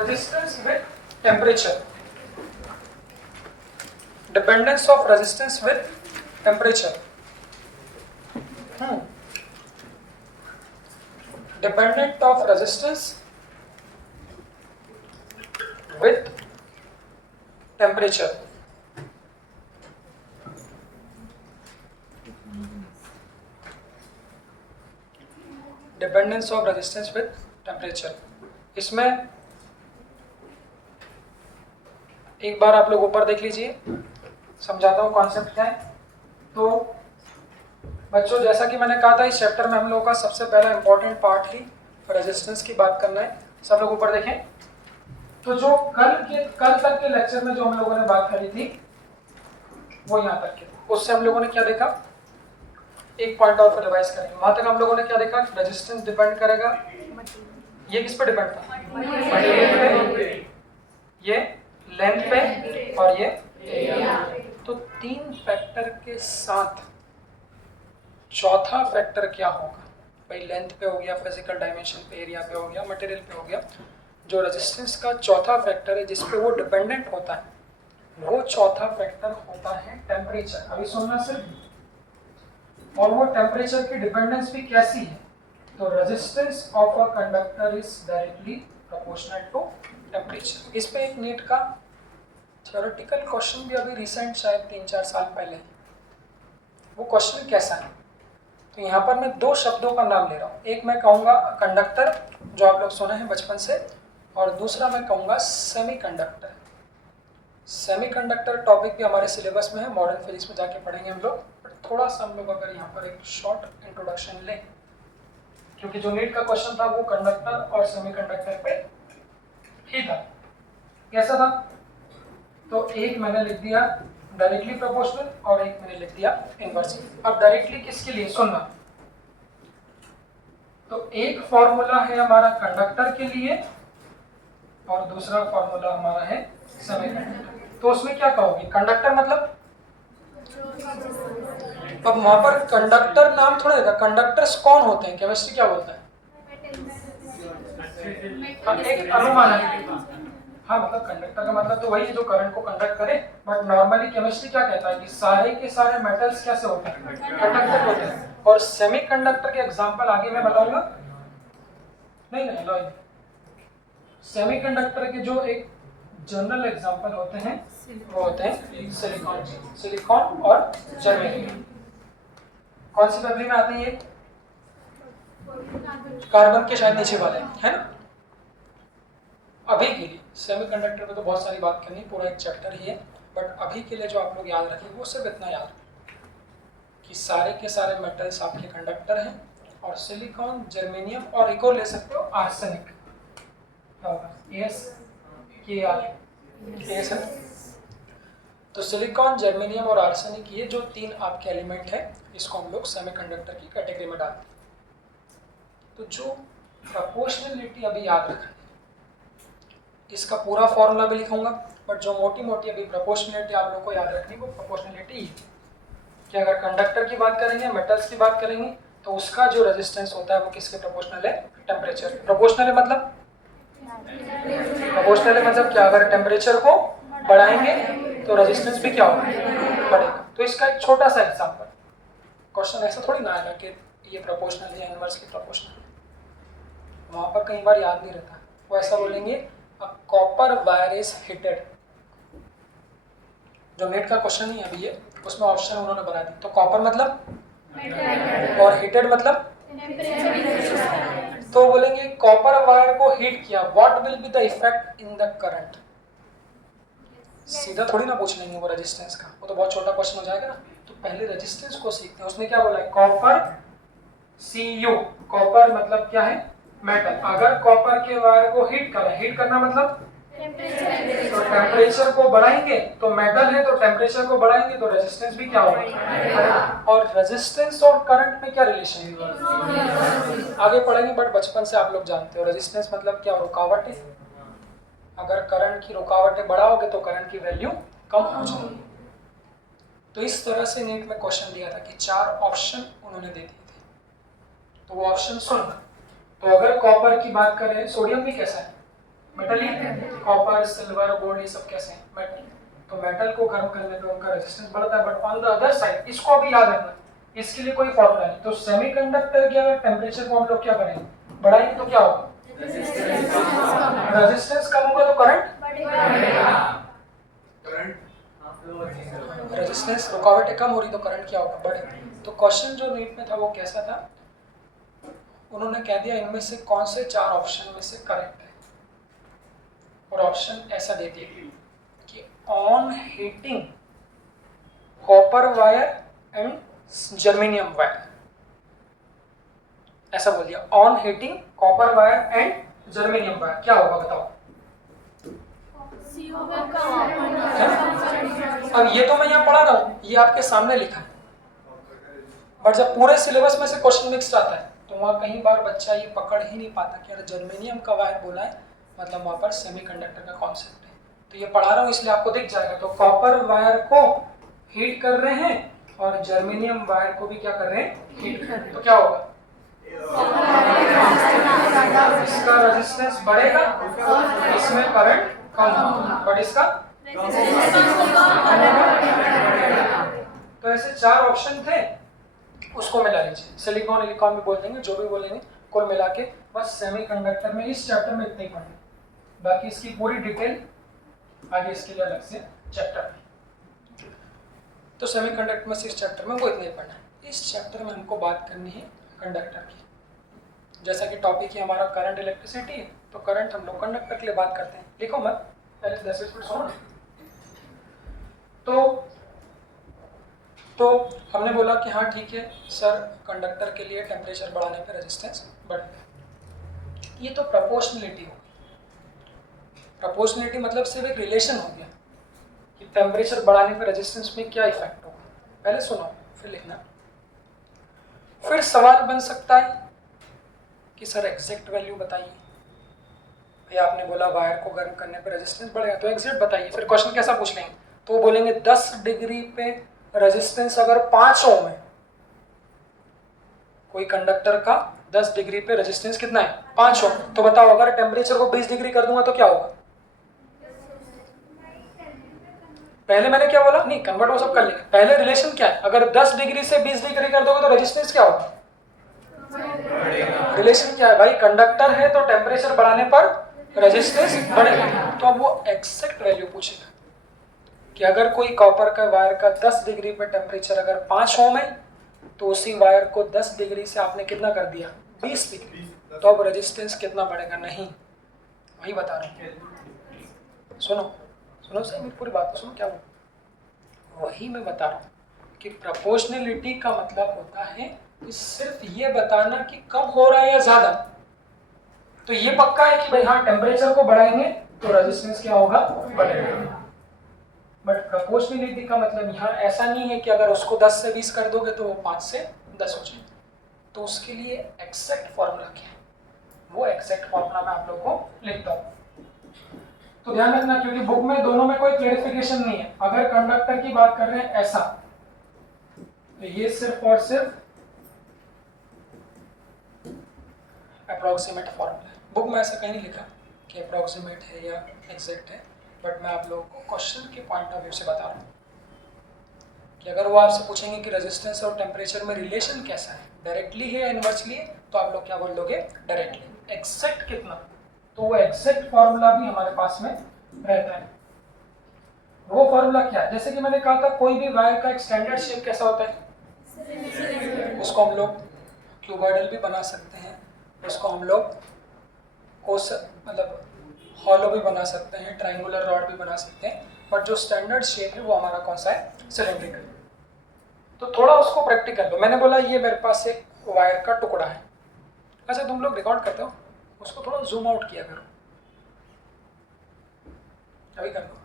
resistance with temperature. Dependence of resistance with temperature. Dependent of resistance with temperature. Dependence of resistance with temperature. इसमें एक बार आप लोग ऊपर देख लीजिए, समझाता हूँ कॉन्सेप्ट क्या है। तो बच्चों, जैसा कि मैंने कहा था, इस चैप्टर में हम लोगों का सबसे पहला इंपॉर्टेंट पार्ट ही रेजिस्टेंस की बात करना है। सब लोग ऊपर देखें। तो जो कल तक के लेक्चर में जो हम लोगों ने बात करी थी वो यहाँ तक के, उससे हम लोगों ने क्या देखा, एक पॉइंट और रिवाइज करेंगे। वहां तक हम लोगों ने क्या देखा, रेजिस्टेंस डिपेंड करेगा, ये किस पे डिपेंड था, मटेरियल पे, ये लेंथ पे, और ये तो तीन फैक्टर के साथ चौथा फैक्टर क्या होगा भाई, लेंथ पे हो गया, फिजिकल डायमेंशन पे, एरिया पे हो गया, मटेरियल पे हो गया। जो रेजिस्टेंस का चौथा फैक्टर है जिस पे वो डिपेंडेंट होता है, वो चौथा फैक्टर होता है टेम्परेचर। अभी सुनना सिर्फ। और वो टेम्परेचर की डिपेंडेंस भी कैसी है, तो resistance of a conductor is directly proportional to temperature. इस पे एक नीट का थ्योरेटिकल क्वेश्चन भी अभी रिसेंट, शायद 3-4 साल पहले, वो क्वेश्चन कैसा है। तो यहाँ पर मैं दो शब्दों का नाम ले रहा हूँ। एक मैं कहूँगा कंडक्टर, जो आप लोग सुने हैं बचपन से, और दूसरा मैं कहूँगा सेमीकंडक्टर। सेमीकंडक्टर टॉपिक भी हमारे सिलेबस में है, मॉडर्न फिजिक्स में जाके पढ़ेंगे हम लोग। बट थोड़ा सा हम लोग अगर यहाँ पर एक शॉर्ट इंट्रोडक्शन लें, क्योंकि जो नीट का क्वेश्चन था वो कंडक्टर और सेमीकंडक्टर पे ही था। कैसा था, तो एक मैंने लिख दिया डायरेक्टली प्रोपोर्शनल और एक मैंने लिख दिया इनवर्सली। अब डायरेक्टली किसके लिए, सुनना। तो एक फॉर्मूला है हमारा कंडक्टर के लिए और दूसरा फॉर्मूला हमारा है सेमीकंडक्टर। तो उसमें क्या कहोगे, कंडक्टर मतलब, अब वहां पर कंडक्टर नाम थोड़ा देगा, कंडक्टर्स कौन होते हैं, केमिस्ट्री क्या बोलता है, एक अनुमान है। हाँ, मतलब कंडक्टर का मतलब तो वही है जो करंट को कंडक्ट करे। बट नॉर्मली केमिस्ट्री क्या कहता है कि सारे के सारे मेटल्स कैसे होते हैं, कंडक्टर होते हैं। और सेमीकंडक्टर के एग्जांपल आगे मैं बताऊंगा। नहीं लो, सेमीकंडक्टर के जो एक जनरल एग्जांपल होते हैं वो होते हैं सिलिकॉन और जर्मेनियम। कौन सी फैमिली में आते हैं ये, कार्बन के शायद नीचे वाले, है ना। अभी के लिए सेमीकंडक्टर पे तो बहुत सारी बात करनी, पूरा एक चैप्टर ही है। बट अभी के लिए जो आप लोग याद रखें वो सिर्फ इतना याद रखें कि सारे के सारे मेटल्स आपके कंडक्टर हैं, और सिलिकॉन, जर्मेनियम, और एक और ले सकते हो आर्सेनिक, तो सिलिकॉन, जर्मेनियम और आर्सेनिक, ये जो तीन आपके एलिमेंट हैं, इसको हम लोग सेमीकंडक्टर की कैटेगरी में डालते हैं। तो जो प्रोपोर्शनलिटी अभी याद रखना, इसका पूरा फॉर्मूला भी लिखूंगा, बट जो मोटी मोटी अभी प्रोपोर्शनलिटी आप लोग को याद रखनी, वो प्रोपोर्शनलिटी कि अगर कंडक्टर की बात करेंगे, मेटल्स की बात करेंगे, तो उसका जो रेजिस्टेंस होता है वो किसके प्रोपोर्शनल है, टेम्परेचर। प्रोपोर्शनल है मतलब, प्रोपोर्शनल है मतलब क्या, अगर टेम्परेचर को बढ़ाएंगे तो रेजिस्टेंस भी क्या होगा, बढ़ेगा। तो इसका एक छोटा सा एग्जांपल, क्वेश्चन ऐसा थोड़ी ना आएगा कि ये प्रोपोर्शनल है, इनवर्सली प्रोपोर्शनल है, वहां पर कई बार याद नहीं रहता। वो ऐसा बोलेंगे कॉपर वायर इज हीटेड, जो नीट का क्वेश्चन ही है अभी ये, उसमें ऑप्शन उन्होंने बना दी। तो कॉपर मतलब और हीटेड मतलब, तो बोलेंगे कॉपर वायर को हीट किया, what will be the effect in the current. सीधा थोड़ी ना पूछ लेंगे वो रेजिस्टेंस का, वो तो बहुत छोटा क्वेश्चन हो जाएगा ना। तो पहले रेजिस्टेंस को सीखते हैं। उसने क्या बोला है, कॉपर Cu, कॉपर मतलब क्या है, मेटल। अगर कॉपर के वायर को हीट करें, हीट करना मतलब तो टेम्परेचर को बढ़ाएंगे, तो मेटल है तो टेम्परेचर को बढ़ाएंगे तो रेजिस्टेंस भी क्या होगा। और रेजिस्टेंस और करंट में क्या रिलेशन है आगे पढ़ेंगे, बट बचपन से आप लोग जानते हो रेजिस्टेंस मतलब क्या, रुकावट है। अगर करंट की रुकावटें बढ़ाओगे तो करंट की वैल्यू कम हो जाएगी। तो इस तरह से नीट में क्वेश्चन दिया था कि 4 ऑप्शन उन्होंने दे दिए थे, तो वो ऑप्शन सुन। तो अगर कॉपर की बात करें, सोडियम भी कैसा है, मेटल ही है। कॉपर, सिल्वर, गोल्ड, ये सब कैसे हैं? मेटल। तो मेटल को गर्म करने पे उनका रेजिस्टेंस बढ़ता है। But on the other side, इसको अभी याद रखना, इसके लिए कोई फॉर्मूला नहीं। तो सेमीकंडक्टर के अगर टेम्परेचर को हम लोग क्या करेंगे, बढ़ाएंगे तो क्या होगा? रेजिस्टेंस कम होगा तो करंट बढ़ेगा। रेजिस्टेंस, रुकावटें कम हो रही तो करंट क्या होगा? बढ़ेगा। तो क्वेश्चन जो नीट में था वो कैसा था? उन्होंने कह दिया इनमें से कौन से 4 ऑप्शन में से करेक्ट है, और ऑप्शन ऐसा दे दिया कि on heating copper wire and germanium wire, ऐसा बोल दिया। On heating copper wire and germanium wire क्या होगा बताओ? अब ये तो मैं यहाँ पढ़ा रहा हूँ, ये आपके सामने लिखा है, बट जब पूरे सिलेबस में से क्वेश्चन मिक्स्ड आता है तो वहाँ कई बार बच्चा ये पकड़ ही नहीं पाता कि यार जर्मेनियम का वायर बोला है, मतलब वहाँ पर सेमीकंडक्टर का कॉन्सेप्ट है। तो ये पढ़ा रहा हूँ इसलिए आपको दिख जाएगा। तो कॉपर वायर को हीट कर रहे हैं और जर्मेनियम वायर को भी क्या कर रहे हैं? हीट कर रहे हैं। तो क्या होगा? इसका रेजिस्टेंस बढ़ेगा, इसमें करंट कम होगा, बट इसका तो ऐसे 4 ऑप्शन थे, उसको मिला लीजिए। सिलिकॉन, इलिकॉन भी बोल देंगे, जो भी बोलेंगे, कुल मिला के बस सेमीकंडक्टर में इस चैप्टर में इतना ही पढ़ना, बाकी इसकी पूरी डिटेल आगे इसके लिए अलग से चैप्टर में। तो सेमीकंडक्टर में से इस चैप्टर में वो इतना ही पढ़ना है। इस चैप्टर में हमको बात करनी है कंडक्टर की। जैसा कि टॉपिक ही हमारा करंट इलेक्ट्रिसिटी है, तो करंट हम लोग कंडक्टर के लिए बात करते हैं। लिखो मत, पहले 10 मिनट सुनो। तो हमने बोला कि हाँ ठीक है सर, कंडक्टर के लिए टेम्परेचर बढ़ाने पे रेजिस्टेंस बढ़ेगा। ये तो प्रोपोर्शनलिटी हो गई। प्रोपोर्शनलिटी मतलब सिर्फ एक रिलेशन हो गया कि टेम्परेचर बढ़ाने पे रेजिस्टेंस में क्या इफेक्ट होगा। पहले सुनो फिर लिखना। फिर सवाल बन सकता है कि सर एग्जैक्ट वैल्यू बताइए। भैया आपने बोला वायर को गर्म करने पे रेजिस्टेंस बढ़ेगा, तो एग्जैक्ट बताइए। फिर क्वेश्चन कैसा पूछ लेंगे? तो वो बोलेंगे 10 डिग्री पे रेजिस्टेंस अगर 5 ओम है, कोई कंडक्टर का 10 डिग्री पे रेजिस्टेंस कितना है? 5 ओम। तो बताओ अगर टेम्परेचर को 20 डिग्री कर दूंगा तो क्या होगा? पहले मैंने क्या बोला? नहीं, कन्वर्ट वो सब कर लेंगे। पहले रिलेशन क्या है? अगर 10 डिग्री से 20 डिग्री कर दोगे तो रेजिस्टेंस क्या होगा? रिलेशन क्या है भाई? कंडक्टर है तो टेम्परेचर बढ़ाने पर रेजिस्टेंस बढ़ेगा। तो अब वो एग्जैक्ट वैल्यू पूछेगा कि अगर कोई कॉपर का वायर का 10 डिग्री पे टेम्परेचर अगर 5 ओम है, तो उसी वायर को 10 डिग्री से आपने कितना कर दिया? 20 डिग्री। तो अब रेजिस्टेंस कितना बढ़ेगा? नहीं, वही बता रहा हूँ। सुनो सुनो सही, मेरी पूरी बात सुनो। क्या वो वही मैं बता रहा हूँ कि प्रोपोर्शनलिटी का मतलब होता है कि सिर्फ ये बताना कि कम हो रहा है या ज्यादा। तो ये पक्का है कि भाई हाँ टेम्परेचर को बढ़ाएंगे तो रेजिस्टेंस क्या होगा? बढ़ेगा। बट प्रोपोर्शनलिटी का मतलब यहाँ ऐसा नहीं है कि अगर उसको 10 से 20 कर दोगे तो वो 5 से 10 हो जाए। तो उसके लिए एग्जैक्ट फॉर्मूला क्या है, वो एग्जैक्ट फॉर्मूला मैं आप लोगों को लिखता हूँ। तो ध्यान रखना, क्योंकि बुक में दोनों में कोई क्लेरिफिकेशन नहीं है। अगर कंडक्टर की बात कर रहे हैं ऐसा, तो ये सिर्फ और सिर्फ अप्रोक्सीमेट फॉर्मूला है। बुक में ऐसा कहीं नहीं लिखा कि अप्रोक्सीमेट है या एग्जैक्ट है, बट मैं आप लोगों को क्वेश्चन के पॉइंट ऑफ व्यू से बता रहा हूँ कि अगर वो आपसे पूछेंगे कि रेजिस्टेंस और टेम्परेचर में रिलेशन कैसा है, डायरेक्टली है या इनवर्सली है, तो आप लोग क्या बोल दोगे? डायरेक्टली। एग्जैक्ट कितना? तो वो एग्जैक्ट फॉर्मूला भी हमारे पास में रहता है। वो फॉर्मूला क्या है? जैसे कि मैंने कहा था, कोई भी वायर का एक स्टैंडर्ड शेप कैसा होता है? उसको हम लोग क्यूबॉइडल भी बना सकते हैं, उसको हम लोग कोस मतलब हॉलो भी बना सकते हैं, ट्रायंगुलर रॉड भी बना सकते हैं, बट जो स्टैंडर्ड शेप है वो हमारा कौन सा है? सिलेंड्रिकल। तो थोड़ा उसको प्रैक्टिकल लो। मैंने बोला ये मेरे पास एक वायर का टुकड़ा है। अच्छा तुम लोग रिकॉर्ड करते हो, उसको थोड़ा जूम आउट किया करो। अभी कर लो।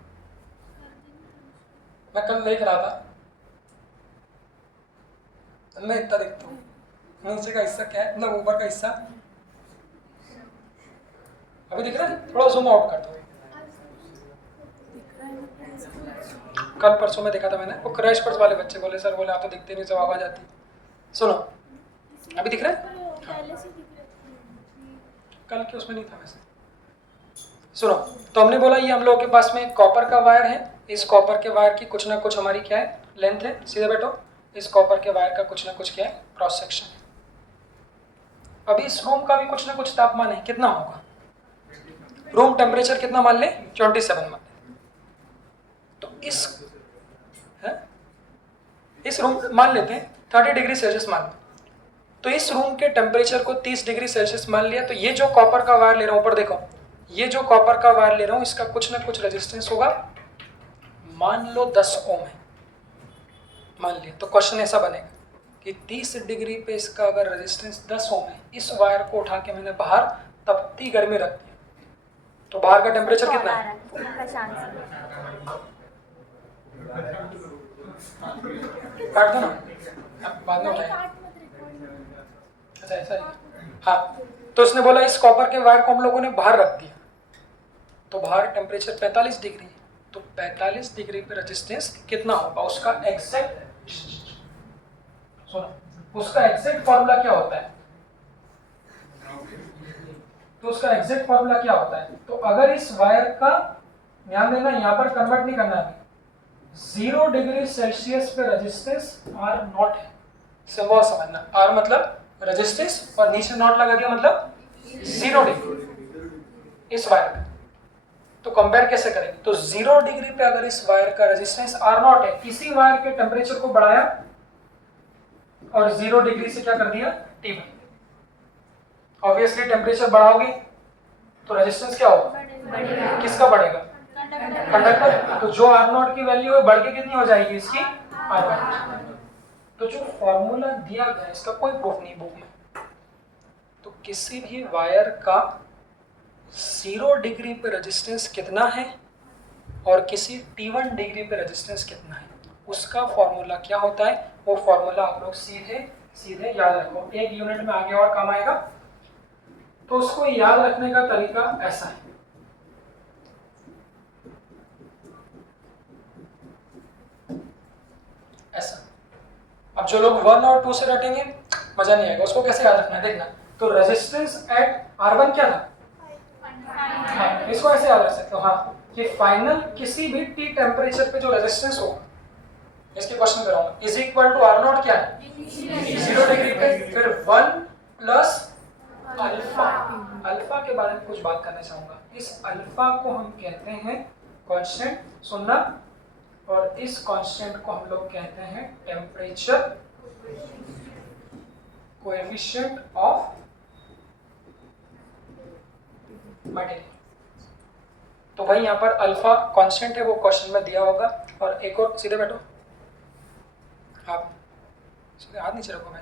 मैं कल देख रहा था, मैं इतना देखता हूँ, नीचे का हिस्सा क्या है, मतलब ऊपर का हिस्सा अभी दिख रहा है? थोड़ा जूम आउट कर दो। कल परसों में देखा था मैंने, वो क्रैश कोर्स वाले बच्चे बोले सर, बोले आप तो दिखते नहीं, सब आवाज आती। सुनो अभी दिख रहा है? हाँ। कल के उसमें नहीं था वैसे। सुनो, तो हमने बोला ये हम लोगों के पास में कॉपर का वायर है, इस कॉपर के वायर की कुछ ना कुछ हमारी क्या है, लेंथ है, सीधे बैठो, इस कॉपर के वायर का कुछ ना कुछ क्या है, क्रॉस सेक्शन है। अभी इस रूम का भी कुछ ना कुछ तापमान है, कितना होगा, रूम टेम्परेचर कितना मान ले, 27 मान ले। तो इस रूम मान लेते हैं 30 डिग्री सेल्सियस मान लें, तो इस रूम के टेम्परेचर को 30 डिग्री सेल्सियस मान लिया। तो ये जो कॉपर का वायर ले रहा हूं, ऊपर देखो, ये जो कॉपर का वायर ले रहा हूं इसका कुछ ना कुछ रेजिस्टेंस होगा, मान लो 10 ओम है, मान लिया। तो क्वेश्चन ऐसा बनेगा कि 30 डिग्री पे इसका अगर रेजिस्टेंस 10 ओम है, इस वायर को उठा के मैंने बाहर तपती गर्मी रख दिया, तो बाहर का टेम्परेचर कितना है, काट दो ना, बाद में उठाएंगे। अच्छा ऐसा है, हाँ। तो इसने बोला इस कॉपर के वायर को हम लोगों ने बाहर रख दिया, तो बाहर टेम्परेचर 45 डिग्री है, तो 45 डिग्री पे रेजिस्टेंस कितना होगा, उसका एग्जैक्ट सुनो, उसका एग्जैक्ट फॉर्मूला क्या होता है, तो उसका एग्जैक्ट फॉर्मूला क्या होता है। तो अगर इस वायर का, ध्यान देना यहाँ पर कन्वर्ट नहीं करना है, 0 डिग्री सेल्सियस पे रेजिस्टेंस आर नॉट है, सिंबल समझना, आर मतलब रेजिस्टेंस और नीचे नॉट लगा दिया मतलब 0 डिग्री इस वायर का। तो कंपेयर कैसे करेंगे, तो 0 डिग्री पे अगर इस वायर का रेजिस्टेंस आर नॉट है, इसी वायर के टेम्परेचर को बढ़ाया और 0 डिग्री से क्या कर दिया, T1। ऑब्वियसली टेम्परेचर बढ़ाओगे तो रेजिस्टेंस क्या होगा, किसका बढ़ेगा, कंडक्टर। तो जो आर नॉट की वैल्यू है बढ़ के कितनी हो जाएगी इसकी, R1। तो जो फॉर्मूला दिया गया इसका कोई प्रूफ नहीं बुक में, तो किसी भी वायर का 0 डिग्री पे रेजिस्टेंस कितना है और किसी T1 डिग्री पे रेजिस्टेंस कितना है, उसका फॉर्मूला क्या होता है, वो फॉर्मूला आप लोग सीधे सीधे याद रखो, एक यूनिट में आगे और काम आएगा। तो उसको याद रखने का तरीका ऐसा है, ऐसा। अब जो लोग 1 और 2 से रटेंगे मजा नहीं आएगा, उसको कैसे याद रखना है देखना। तो रेजिस्टेंस एट R1 क्या था, हाँ, इसको ऐसे याद रख सकते हो, हाँ, कि फाइनल किसी भी T टेम्परेचर पे जो रेजिस्टेंस होगा, इसके क्वेश्चन कराऊंगा, is equal to R naught क्या है, 0 डिग्री पे, फिर 1 प्लस अल्फा। अल्फा के बारे में कुछ बात करना चाहूंगा, इस अल्फा को हम कहते हैं कांस्टेंट, सुनना, और इस कांस्टेंट को हम लोग कहते हैं टेम्परेचर कोएफिशिएंट ऑफ मटेरियल। तो भाई यहाँ पर अल्फा कांस्टेंट है, वो क्वेश्चन में दिया होगा। और एक और, सीधे बैठो आप, सीधे हाथ नीचे रखो भाई।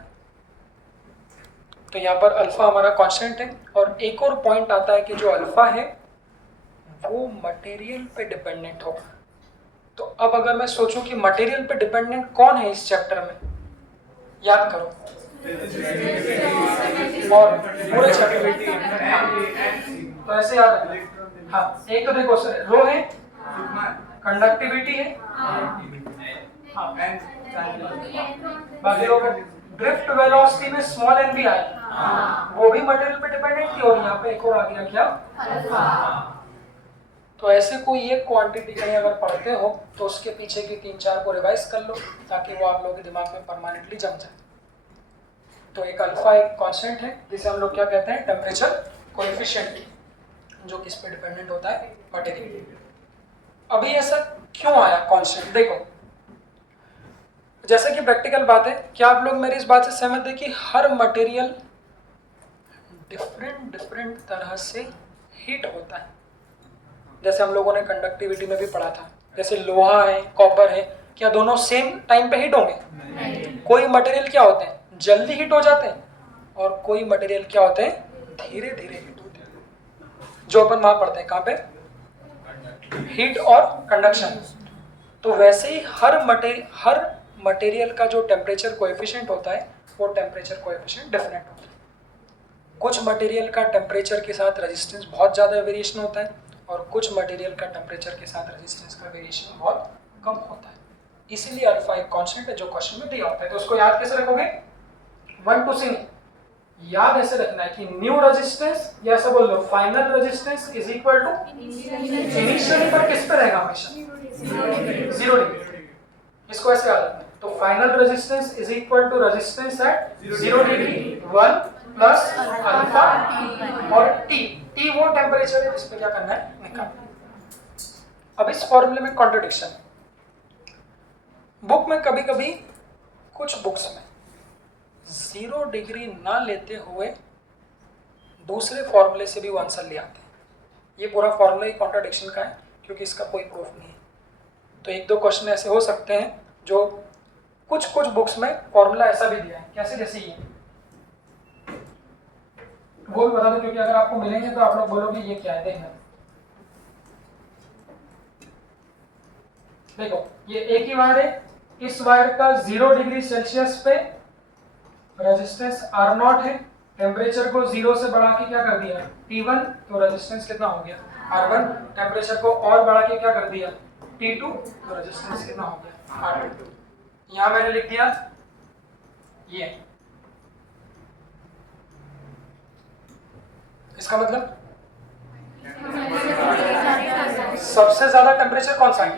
तो यहाँ पर अल्फा हमारा कांस्टेंट है, और एक और पॉइंट आता है कि जो अल्फा है वो मटेरियल पे डिपेंडेंट होगा। तो अब अगर मैं सोचूं कि मटेरियल पे डिपेंडेंट कौन है इस चैप्टर में, याद करो, और पूरे चैप्टर, तो ऐसे याद रखना। हाँ, एक तो देखो सर, रो है, कंडक्टिविटी है, हाँ, बाकी लोग ड्रिफ्ट वेलोसिटी में स्मॉल एन भी आए, वो भी मटेरियल पे डिपेंडेंट थी, और यहाँ पे एक और आ गया क्या, तो ऐसे कोई एक क्वांटिटी कहीं अगर पढ़ते हो तो उसके पीछे की 3-4 को रिवाइज कर लो, ताकि वो आप लोगों के दिमाग में परमानेंटली जम जाए। तो एक अल्फा एक कांस्टेंट है, जिसे हम लोग क्या कहते हैं, टेम्परेचर कोएफिशिएंट, जो किस पे डिपेंडेंट होता है, मटेरियल। अभी ऐसा क्यों आया कांस्टेंट, देखो, जैसे कि प्रैक्टिकल बात है, क्या आप लोग मेरी इस बात से सहमत है कि हर मटेरियल डिफरेंट तरह से हीट होता है। जैसे हम लोगों ने कंडक्टिविटी में भी पढ़ा था, जैसे लोहा है, कॉपर है, क्या दोनों सेम टाइम पे हीट होंगे, नहीं। कोई मटेरियल क्या होते हैं, जल्दी हीट हो जाते हैं, और कोई मटेरियल क्या होते हैं, धीरे धीरे हीट होते हैं, जो अपन वहां पढ़ते हैं, कहाँ पे, हीट और कंडक्शन। तो वैसे ही हर मटेरियल का जो टेम्परेचर कोएफिशिएंट होता है, वो टेम्परेचर कोएफिशिएंट डिफरेंट होता है। कुछ मटेरियल का टेम्परेचर के साथ रेजिस्टेंस बहुत ज़्यादा वेरिएशन होता है, और कुछ मटेरियल का टेम्परेचर के साथ रेजिस्टेंस का वेरिएशन बहुत कम होता है। इसीलिए अल्फा एक कांस्टेंट है जो क्वेश्चन में दिया होता है। तो उसको याद कैसे रखोगे, 1 2 से नहीं, याद ऐसे रखना है कि न्यू रेजिस्टेंस या ऐसा बोल लो final resistance is equal to initially पर किस पे रहेगा हमेशा 0 डिग्री। इसको ऐसे याद रखना है। तो final resistance is equal to resistance at 0 degree 1 plus alpha और टी वो टेम्परेचर है जिस पे क्या करना है निकालना। अब इस फॉर्मूले में कॉन्ट्रडिक्शन है। बुक में कभी कभी कुछ बुक्स में 0 डिग्री ना लेते हुए दूसरे फॉर्मूले से भी वो आंसर ले आते हैं। ये पूरा फॉर्मूला ही कॉन्ट्रडिक्शन का है क्योंकि इसका कोई प्रूफ नहीं है। तो एक दो क्वेश्चन ऐसे हो सकते हैं जो कुछ बुक्स में फॉर्मूला ऐसा भी दिया है, कैसे जैसे ये वो भी बता दो क्योंकि अगर आपको मिलेंगे तो आप लोग बोलोगे ये क्या है। देखो ये एक ही वायर है, इस वायर का 0 डिग्री सेल्सियस पे रेजिस्टेंस R0 है, टेम्परेचर को 0 से बढ़ा के क्या कर दिया T1, तो रेजिस्टेंस कितना हो गया R1, टेम्परेचर को और बढ़ा के क्या कर दिया T2, तो रेजिस्टेंस कितना हो गया R2। यहाँ मैंने लिख दिया ये, इसका मतलब सबसे ज्यादा टेम्परेचर कौन सा है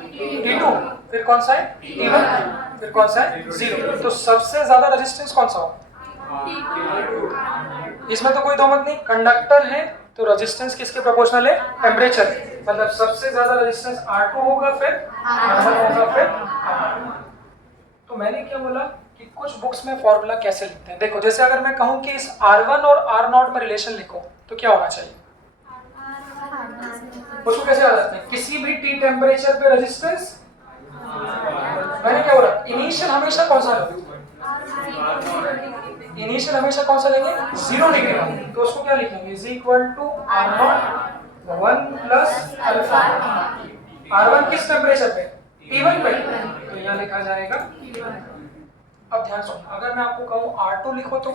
T2, फिर कौन सा है T1, फिर कौन सा है 0, तो सबसे ज्यादा रेजिस्टेंस कौन सा हो। इसमें तो कोई दो मत नहीं, कंडक्टर है तो रेजिस्टेंस किसके प्रोपोर्शनल है टेम्परेचर, मतलब सबसे ज्यादा रेजिस्टेंस R2 होगा, फिर R1 होगा, फिर R1। तो मैंने क्या बोला कि कुछ बुक्स में फॉर्मूला कैसे लिखते हैं। देखो जैसे अगर मैं कहूं कि इस R1 और R0 में रिलेशन लिखो तो क्या होना चाहिए, उसको कैसे याद रखते हैं, किसी भी T टेम्परेचर पे रेजिस्टेंस, मैंने क्या बोला इनिशियल हमेशा कौन सा लेंगे, इनिशियल हमेशा कौन सा लेंगे 0 डिग्री का, तो उसको क्या लिखेंगे is equal to R0 1 plus alpha. R1 किस टेम्परेचर पे T1 पे, तो यहाँ लिखा जाएगा। अब ध्यान सुनो, अगर मैं आपको कहूँ R2 लिखो तो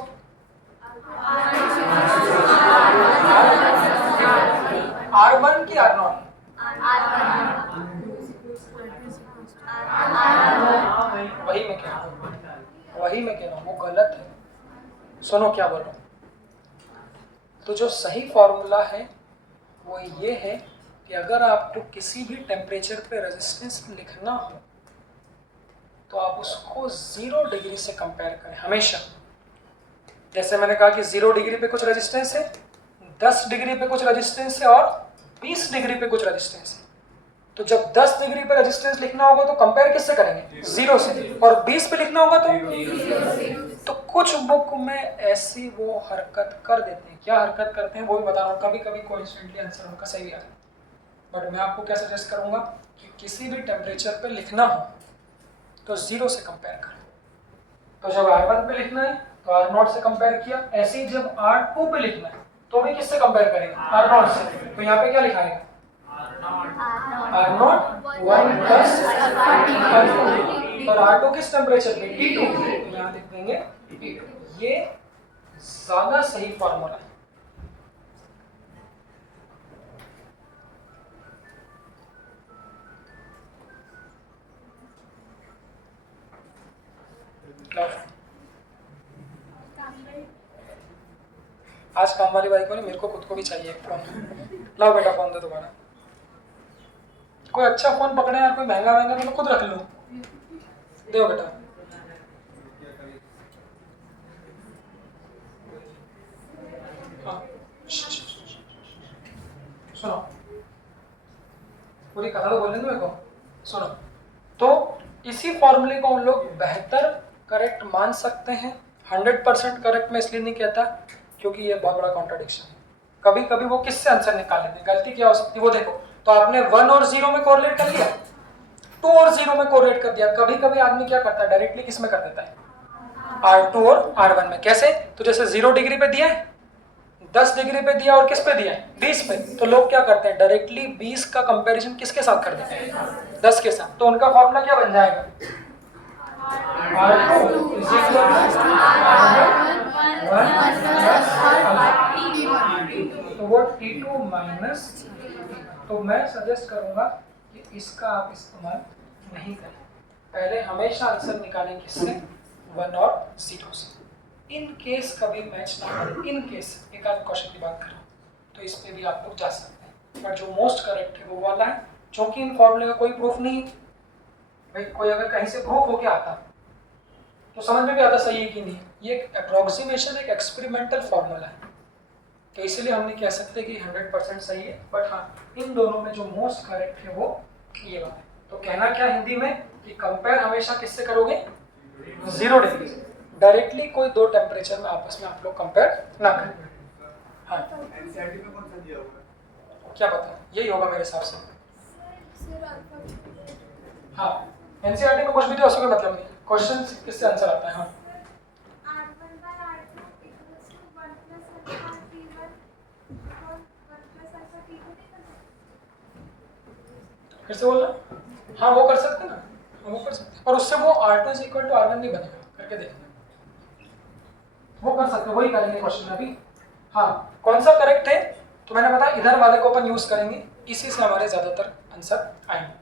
R1 की R0, वही मैं कह रहा हूँ, वो गलत है। सुनो क्या बोल रहा हूँ, तो जो सही फॉर्मूला है वो ये है कि अगर आपको किसी भी टेम्परेचर पे रेजिस्टेंस लिखना हो तो आप उसको 0 डिग्री से कंपेयर करें हमेशा। जैसे मैंने कहा कि 0 डिग्री पे कुछ रेजिस्टेंस है, 10 डिग्री पे कुछ रेजिस्टेंस है और 20 डिग्री पे कुछ रेजिस्टेंस है। तो जब 10 डिग्री पे रेजिस्टेंस लिखना होगा तो कंपेयर किससे करेंगे 0 से, और 20 पे लिखना होगा तो कुछ बुक में ऐसी वो हरकत कर देते हैं। क्या हरकत करते हैं वो भी बता रहा हूँ, कभी कभी कोइंसिडेंटली आंसर उनका सही आ जाता है। बट मैं आपको क्या सजेस्ट करूंगा कि किसी भी टेम्परेचर पे लिखना हो तो 0 से कंपेयर करें। तो जब R1 पे लिखना है तो R0 से कंपेयर किया, ऐसे ही जब R2 पे लिखना है तो भी किससे कंपेयर करेंगे R0 से। तो यहाँ पे क्या लिखाएगा R0 1 प्लस और R2 किस टेम्परेचर पे T2, तो यहाँ लिख देंगे T2। ये ज्यादा सही फॉर्मूला है। आज काम वाली बाई को नहीं, मेरे को खुद को भी चाहिए एक फोन। लाओ बेटा फोन दे दोबारा। कोई अच्छा फोन पकड़े यार, कोई महंगा तो मैं खुद रख लूं। दो बेटा। हाँ सुनो, पूरी कथा तो बोलने दो मेरे को। सुनो, तो इसी फॉर्मूले को हम लोग बेहतर करेक्ट मान सकते हैं। 100% करेक्ट मैं इसलिए नहीं कहता क्योंकि ये बहुत बड़ा कॉन्ट्रडिक्शन है। कभी कभी वो किससे आंसर निकाल लेते हैं, गलती क्या हो सकती है वो देखो। तो आपने 1 और 0 में कोरिलेट कर लिया, 2 और 0 में कोरिलेट कर दिया। कभी कभी आदमी क्या करता है डायरेक्टली किस में कर देता है R2 और R1 में। कैसे, तो जैसे 0 डिग्री पे दिया है, 10 डिग्री पे दिया और किस पे दिया है 20 पे, तो लोग क्या करते हैं डायरेक्टली 20 का कंपैरिजन किसके साथ कर देते हैं 10 के साथ। तो उनका फॉर्मूला क्या बन जाएगा R2 is equal to R1 तो वो T2 माइनस। तो मैं सजेस्ट करूंगा कि इसका आप इस्तेमाल नहीं करें, पहले हमेशा आंसर निकालें किससे 1 और 0 से। इन केस कभी मैच ना करे, इन केस एक आध क्वेश्चन की बात करो तो इस पे भी आप लोग जा सकते हैं, बट जो मोस्ट करेक्ट है वो वाला है, क्योंकि इन फॉर्मूले का कोई प्रूफ नहीं है। भाई कोई अगर कहीं से प्रूफ होके आता तो समझ में भी आता सही है कि नहीं, ये एक अप्रोक्सीमेशन, एक एक्सपेरिमेंटल फॉर्मूला है, तो इसीलिए हम नहीं कह सकते कि 100% सही है, बट हाँ इन दोनों में जो मोस्ट करेक्ट है वो ये वाला है। तो कहना क्या हिंदी में कि कंपेयर हमेशा किससे करोगे, 0 डिग्री से। डायरेक्टली कोई दो टेम्परेचर में आपस में आप लोग कंपेयर ना करें। हाँ एनसीईआरटी में कौन सा दिया हुआ है? क्या पता, यही होगा मेरे हिसाब से। हाँ एनसीईआरटी में कुछ भी तो उसका मतलब नहीं, क्वेश्चन किससे आंसर आता है। हाँ फिर से बोलना। हाँ वो कर सकते हैं ना, हाँ वो कर सकते हैं, और उससे वो R2 = R1 नहीं बनेगा, करके देखना, वो कर सकते हैं, वही करेंगे क्वेश्चन में अभी। हाँ कौन सा करेक्ट है, तो मैंने बताया इधर वाले को अपन यूज करेंगे, इसी से हमारे ज्यादातर आंसर आएंगे।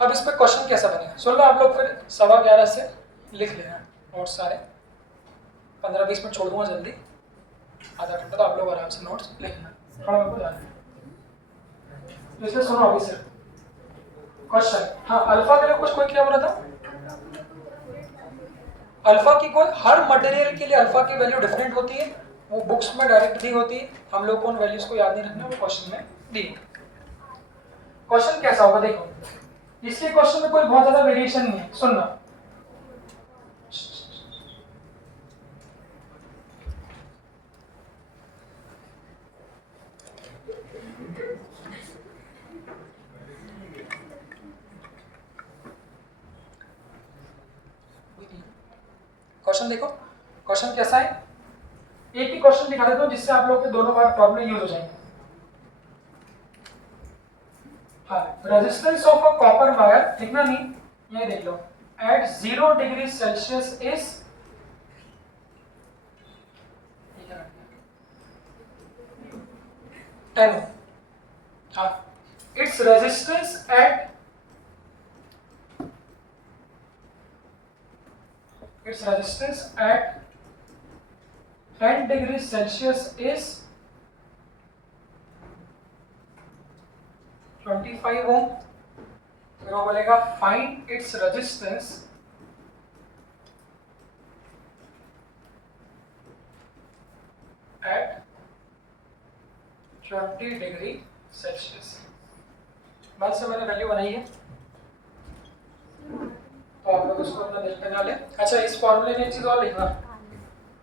अब इस पर क्वेश्चन कैसा बनेगा सुन लो आप लोग, फिर 11:15 से लिख लेना नोट्स सारे, 15-20 मिनट छोड़ दूंगा जल्दी, आधा घंटा तो आप लोग आराम से नोट्स लिखना, थोड़ा मेरे को जाना है। तो इसमें सुनो अभी से क्वेश्चन। हाँ अल्फा के लिए कुछ कोई क्या बोला था, अल्फा की कोई, हर मटेरियल के लिए अल्फा की वैल्यू डिफरेंट होती है, वो बुक्स में डायरेक्ट दी होती है, हम लोग को उन वैल्यूज को याद नहीं रखना, वो क्वेश्चन में दी। क्वेश्चन कैसा होगा देखो, इसके क्वेश्चन में कोई बहुत ज्यादा वेरिएशन नहीं है, सुनना। क्वेश्चन देखो, क्वेश्चन कैसा है, एक ही क्वेश्चन दिखा देता हूं जिससे आप लोग के दोनों बार प्रॉब्लम यूज हो जाएंगे। हाँ resistance of a copper wire, देखना नहीं ये देख लो, at 0 degree Celsius is 10 Ohm। हाँ it's resistance at its resistance at 10 degrees Celsius is 25 ohm। फिर वो बोलेगा find its resistance at 20 degree Celsius। बस से मैंने वैल्यू बनाई है, तो आप लोग उसको अपना दिल पे ना लें। अच्छा इस फॉर्मूले में एक चीज और लिखना,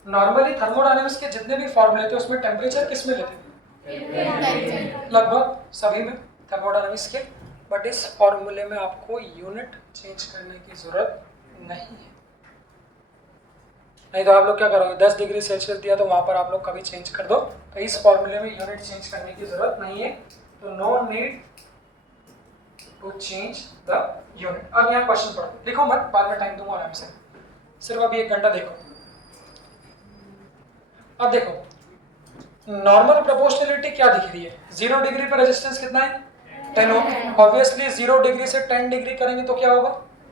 नॉर्मली थर्मोडायनेमिक्स के जितने भी फॉर्मूले थे उसमें टेम्परेचर किस में लेते हैं, लगभग सभी में थर्मोडायनेमिक्स के, बट इस फॉर्मूले में आपको यूनिट चेंज करने की जरूरत नहीं है। नहीं तो आप लोग क्या करोगे, 10 डिग्री सेल्सियस दिया तो वहां पर आप लोग कभी चेंज कर दो, तो इस फॉर्मूले में यूनिट चेंज करने की जरूरत नहीं है, तो no need to change the unit. अब यहाँ क्वेश्चन पढ़ो, लिखो मत, बाद में टाइम दूंगा आराम से, सिर्फ अभी 1 घंटा देखो। अब देखो नॉर्मल प्रोपोर्शनलिटी क्या दिख रही है, 0 डिग्री पर रेजिस्टेंस कितना है, 10 ओम। ऑब्वियसली 0 डिग्री से 10 डिग्री करेंगे तो क्या होगा,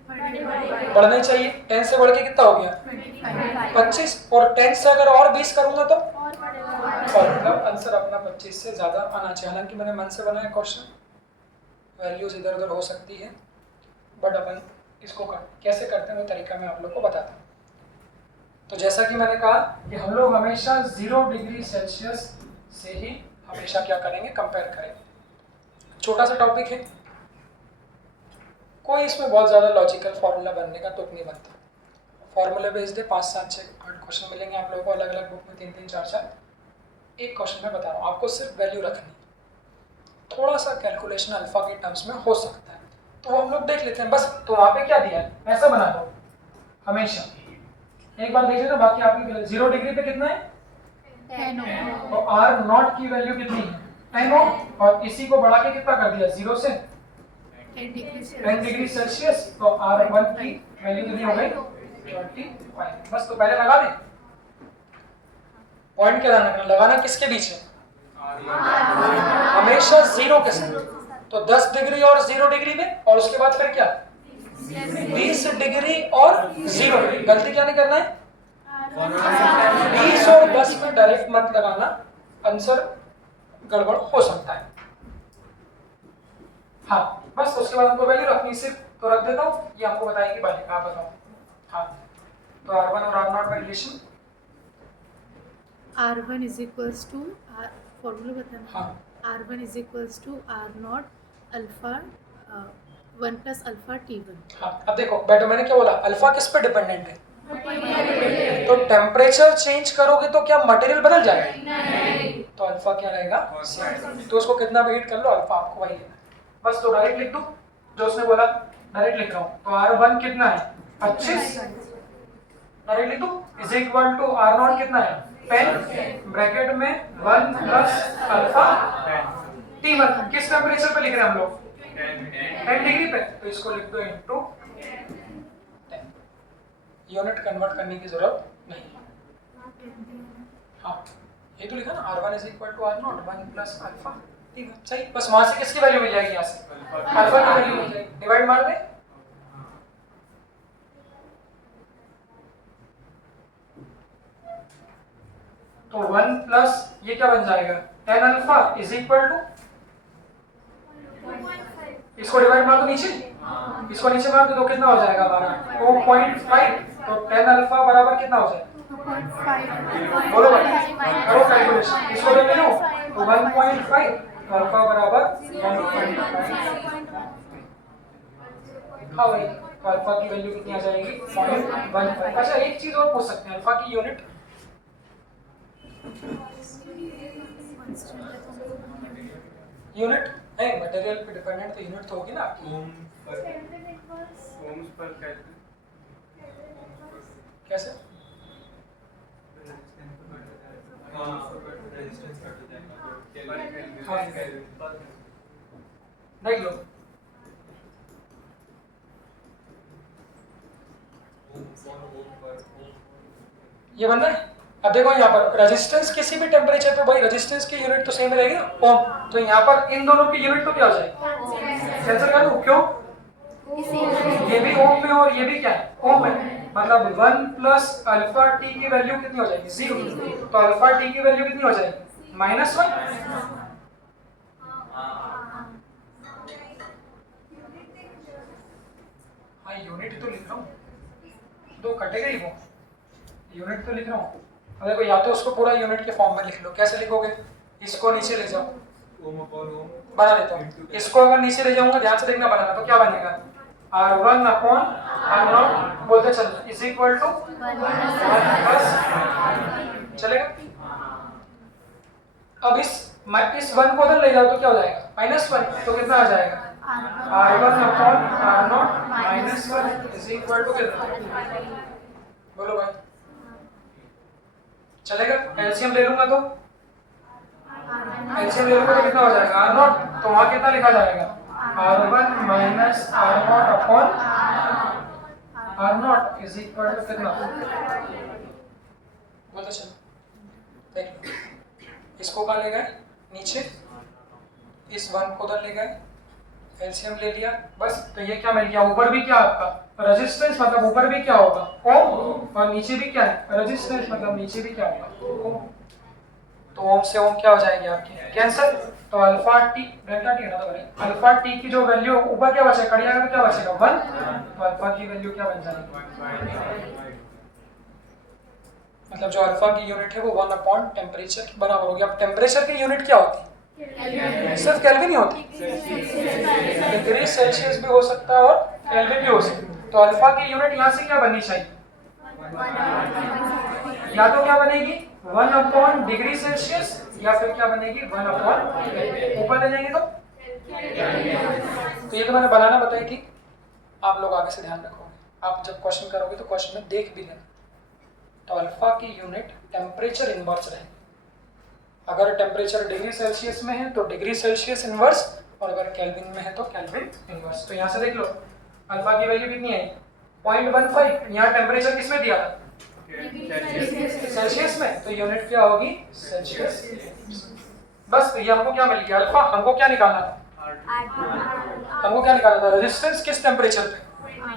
बढ़ना ही चाहिए, 10 से बढ़ के कितना हो गया 25, और 10 से अगर और 20 करूंगा तो और, मतलब आंसर अपना 25 से ज्यादा आना चाहिए। हालांकि मैंने मन से बनाया क्वेश्चन, वैल्यूज इधर उधर हो सकती है, बट अपन इसको कैसे करते हैं वो तरीका मैं आप लोग को बताता हूँ। तो जैसा कि मैंने कहा कि हम लोग हमेशा 0 डिग्री सेल्सियस से ही हमेशा क्या करेंगे, कंपेयर करेंगे। छोटा सा टॉपिक है, कोई इसमें बहुत ज़्यादा लॉजिकल फॉर्मूला बनने का तुक नहीं बनता। फॉर्मूले बेस्ड है, 5, 7, 6, 8 क्वेश्चन मिलेंगे आप लोगों को अलग अलग बुक में, 3, 3, 4, 4। एक क्वेश्चन में बता रहा हूँ आपको, सिर्फ वैल्यू रखनी, थोड़ा सा कैलकुलेशन अल्फा के टर्म्स में हो सकता है, तो हम लोग देख लेते हैं बस। तो वहाँ पे क्या दिया है, ऐसा बना दो हमेशा, एक बार देख लेना, बाकी आपकी 0 डिग्री पे कितना है 10 ओम, तो आर नॉट की वैल्यू कितनी है 10 ओम, और इसी को बढ़ा के कितना कर दिया 0 से 10 डिग्री सेल्सियस, तो R1 की वैल्यू कितनी हो गई 25। बस तो पहले लगा दें, पॉइंट क्या ध्यान रखना, लगाना किसके बीच है, हमेशा 0 के साथ, तो 10 डिग्री और 0 डिग्री में, और उसके बाद फिर क्या 20 डिग्री और 0 डिग्री। गलती क्या नहीं करना है, 20 और 10 में डायरेक्ट मत लगाना, आंसर गड़बड़ हो सकता है। हाँ बस उसके बाद हमको वैल्यू रखनी, सिर्फ तो रख देता हूँ, ये हमको बताएंगे पहले, आप बताओ। हाँ तो R1 और R0 में रिलेशन। R1 is equals to formula बताना। हाँ R1 is equals to R0 alpha 1 plus alpha T1। हाँ अब देखो बेटा, मैंने क्या बोला, अल्फा किस पे डिपेंडेंट है? तो टेम्परेचर चेंज करोगे तो क्या मटेरियल बदल जाएगा? नहीं। तो अल्फा क्या रहेगा? तो उसको कितना भी हीट कर लो, अल्फा आपको वही लेना। बस तो डायरेक्ट लिख दूं जो उसने बोला, डायरेक्ट लिख रहा हूँ। तो R1 कितना है? 25, डायरेक्ट लिख दूं, इज इक्वल टू R0 कितना है? 10, ब्रैकेट में 1 प्लस अल्फा T1। किस टेम्परेचर पे लिख रहे हैं हम लोग? 10 डिग्री पे, तो इसको लिख दो इनटू 10। यूनिट कन्वर्ट करने की जरूरत नहीं है। हाँ ये तो लिखा ना, R1 is equal to R0 1 plus alpha T1, सही। बस वहां से किसकी वैल्यू मिल जाएगी? यहाँ से अल्फा की वैल्यू मिल जाएगी, डिवाइड मार दे। तो 1 प्लस ये क्या बन जाएगा? 10 अल्फा इज इक्वल टू, इसको डिवाइड मार दो नीचे, इसको नीचे मार दो तो कितना हो जाएगा हमारा? 2.5। तो 10 अल्फा बराबर कितना हो जाएगा? 2.5। बोलो भाई, करो कैलकुलेशन, इसको ले लो तो 1.5, तो अल्फा बराबर 1.5। हाँ भाई, तो अल्फा की वैल्यू कितनी आ जाएगी? 0.15। अच्छा एक चीज और पूछ सकते हैं, अल्फा की यूनिट है, मटेरियल पे डिपेंडेंट, तो यूनिट तो होगी ना आपकी। ओम्स पर कैलकुलेट कैसे? देख लो, ये बन रहा है। अब देखो यहाँ पर रेजिस्टेंस किसी भी टेम्परेचर पे, भाई रेजिस्टेंस की यूनिट तो सेम रहेगी ना, ओम। तो यहाँ पर इन दोनों की यूनिट तो क्या हो जाएगी? कैंसिल कर दूं, क्यों? ये भी ओम में और ये भी क्या है? ओम में। मतलब 1 प्लस अल्फा टी की वैल्यू कितनी हो जाएगी? 0। तो अल्फा टी की वैल्यू कितनी हो जाएगी? -1। हाँ यूनिट तो लिख रहा हूँ, दो कटेगा ही वो, यूनिट तो लिख रहा हूँ। अब देखो या तो उसको पूरा यूनिट के फॉर्म में लिख लो, कैसे लिखोगे? इसको नीचे ले जाओ, बना लेता हूँ। इसको अगर नीचे ले जाऊंगा, ध्यान से देखना बनाना, तो क्या बनेगा? R1 अपॉन R0 बोलते चल इज इक्वल टू 1 प्लस, चलेगा? अब इस 1 को उधर ले जाओ तो क्या हो जाएगा? -1। तो कितना आ जाएगा? R1 upon R0 -1 is equal to कितना? बोलो भाई, चलेगा? एलसीएम ले लूंगा तो एलसीएम ले लूंगा तो कितना हो जाएगा? R0। तो वहां कितना लिखा जाएगा? R1 minus R0 upon R0 is equal to कितना? बोलते चलो, देख लो, इसको कहाँ ले गए? नीचे, इस 1 को उधर ले गए, एलसीएम ले लिया, बस। तो ये क्या मिल गया? ऊपर भी क्या आपका रेजिस्टेंस, मतलब ऊपर भी क्या होगा? ओम, और नीचे भी क्या है? रेजिस्टेंस, मतलब नीचे भी क्या होगा? ओम। तो ओम से ओम क्या हो जाएगी आपकी? कैंसिल। तो अल्फा टी, डेल्टा टी हटा दो भाई, अल्फा टी की जो वैल्यू ऊपर क्या बचेगा? कट जाएगा तो क्या बचेगा? 1। तो अल्फा की वैल्यू क्या बन जाएगी? मतलब जो अल्फा की यूनिट है वो 1 अपॉन टेम्परेचर के बराबर होगी। अब टेम्परेचर की यूनिट क्या होती है? सिर्फ केल्विन ही होती है, डिग्री सेल्सियस भी हो सकता है और केल्विन भी हो सकता है। तो अल्फा की यूनिट यहाँ से क्या बननी चाहिए? या तो क्या बनेगी? 1 अपॉन डिग्री सेल्सियस, या फिर क्या बनेगी? 1 अपॉन, ऊपर ले जाएंगे तो ये तो मैंने बनाना बताई थी, आप लोग आगे से ध्यान रखोगे, आप जब क्वेश्चन करोगे तो क्वेश्चन में देख भी लेना। तो अल्फा की यूनिट टेम्परेचर इनवर्स रहेगी। अगर टेम्परेचर डिग्री सेल्सियस में है तो डिग्री सेल्सियस इनवर्स, और अगर केल्विन में है तो केल्विन इनवर्स। तो यहाँ से देख लो, अल्फा की वैल्यू कितनी आई? 0.15। यहाँ टेम्परेचर किस में दिया था? सेल्सियस में, तो यूनिट क्या होगी? सेल्सियस। बस तो ये हमको क्या मिल गया? अल्फा। हमको क्या निकालना था? हमको क्या निकालना था? रेजिस्टेंस किस टेम्परेचर पे?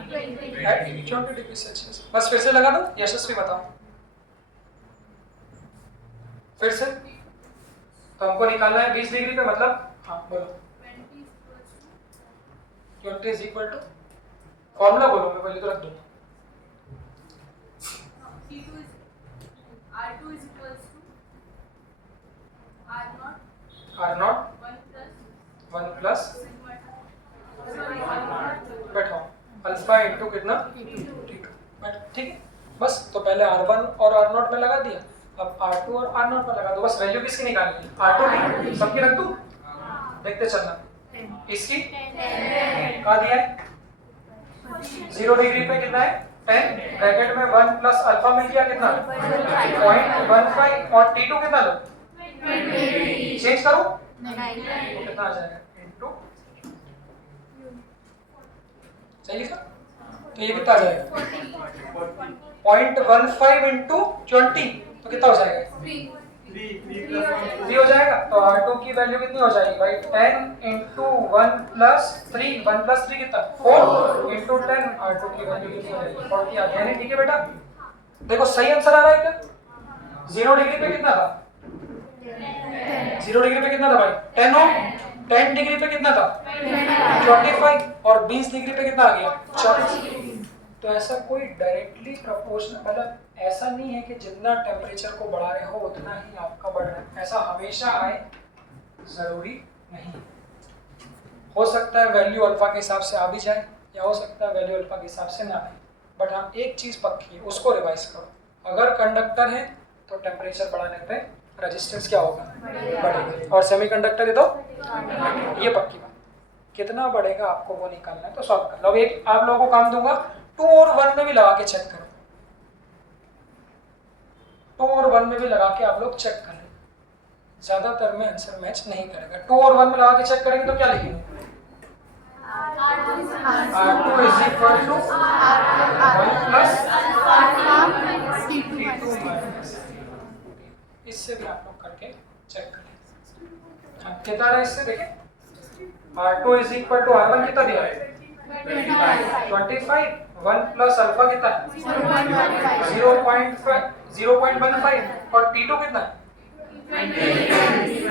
20 डिग्री सेल्सियस। बस फिर से लगा दो, यशस्वी बताओ। फिर से तो हमको निकालना है 20 डिग्री पे, मतलब हाँ बोलो 20 इज इक्वल टू, फॉर्मूला बोलो, मैं पहले तो रख दूंगा। R2 is equals to R naught 1 plus बैठो अल्फा इंटू कितना T2, ठीक है। बस तो पहले R1 और R0 में लगा दिया, अब R2 और R0 में लगा दो, बस वैल्यू किसकी निकालनी है, R2 की, सबकी रख दूं, देखते चलना। इसकी कहा दिया है 0 डिग्री पे कितना है 10, ब्रैकेट में 1 प्लस अल्फा मिल गया कितना 0.15 और T2 कितना लो, चेंज करो तो कितना आ जाएगा इनटू, सही लिखा, तो ये कितना आ जाएगा 0.15 इंटू 20 तो कितना हो जाएगा 3 हो जाएगा। तो R2 की वैल्यू कितनी हो जाएगी भाई 10 इंटू 1 प्लस 3, 1 प्लस 3 कितना 4 इंटू 10, R2 की वैल्यू कितनी हो जाएगी 40 आ गया। ठीक है बेटा, देखो सही आंसर आ रहा है क्या। 0 डिग्री पे कितना था 0 डिग्री पे कितना था भाई 10 हो, 10 डिग्री पे कितना था 25 और 20 डिग्री पे कितना आ गया 40। तो ऐसा कोई डायरेक्टली प्रोपोर्शनल, मतलब ऐसा नहीं है कि जितना टेम्परेचर को बढ़ा रहे हो उतना ही आपका बढ़ रहा है, ऐसा हमेशा आए जरूरी नहीं। हो सकता है वैल्यू अल्फा के हिसाब से आ भी जाए या हो सकता है वैल्यू अल्फा के हिसाब से ना आए, बट हाँ एक चीज़ पक्की है, उसको रिवाइज करो, अगर कंडक्टर है तो टेम्परेचर बढ़ाने पे रेजिस्टेंस क्या होगा बढ़ेगा, और सेमीकंडक्टर है तो ये पक्की बात। कितना बढ़ेगा आपको वो निकालना है, तो सॉल्व कर लो। एक आप लोगों को काम दूंगा 2 और 1 में भी लगा के चेक करो, 2 और 1 में भी लगा के आप लोग चेक करें, ज्यादातर में आंसर मैच नहीं करेगा। 2 और 1 में लगा के चेक करेंगे तो क्या लिखेंगे R2 is equal to 1 plus T2 minus, इससे भी आप लोग करके चेक करें। कितना रहा इससे देखें, R2 is equal to R1 कितना दिया है 25, 1 प्लस अल्फा कितना 0.15 और T2 कितना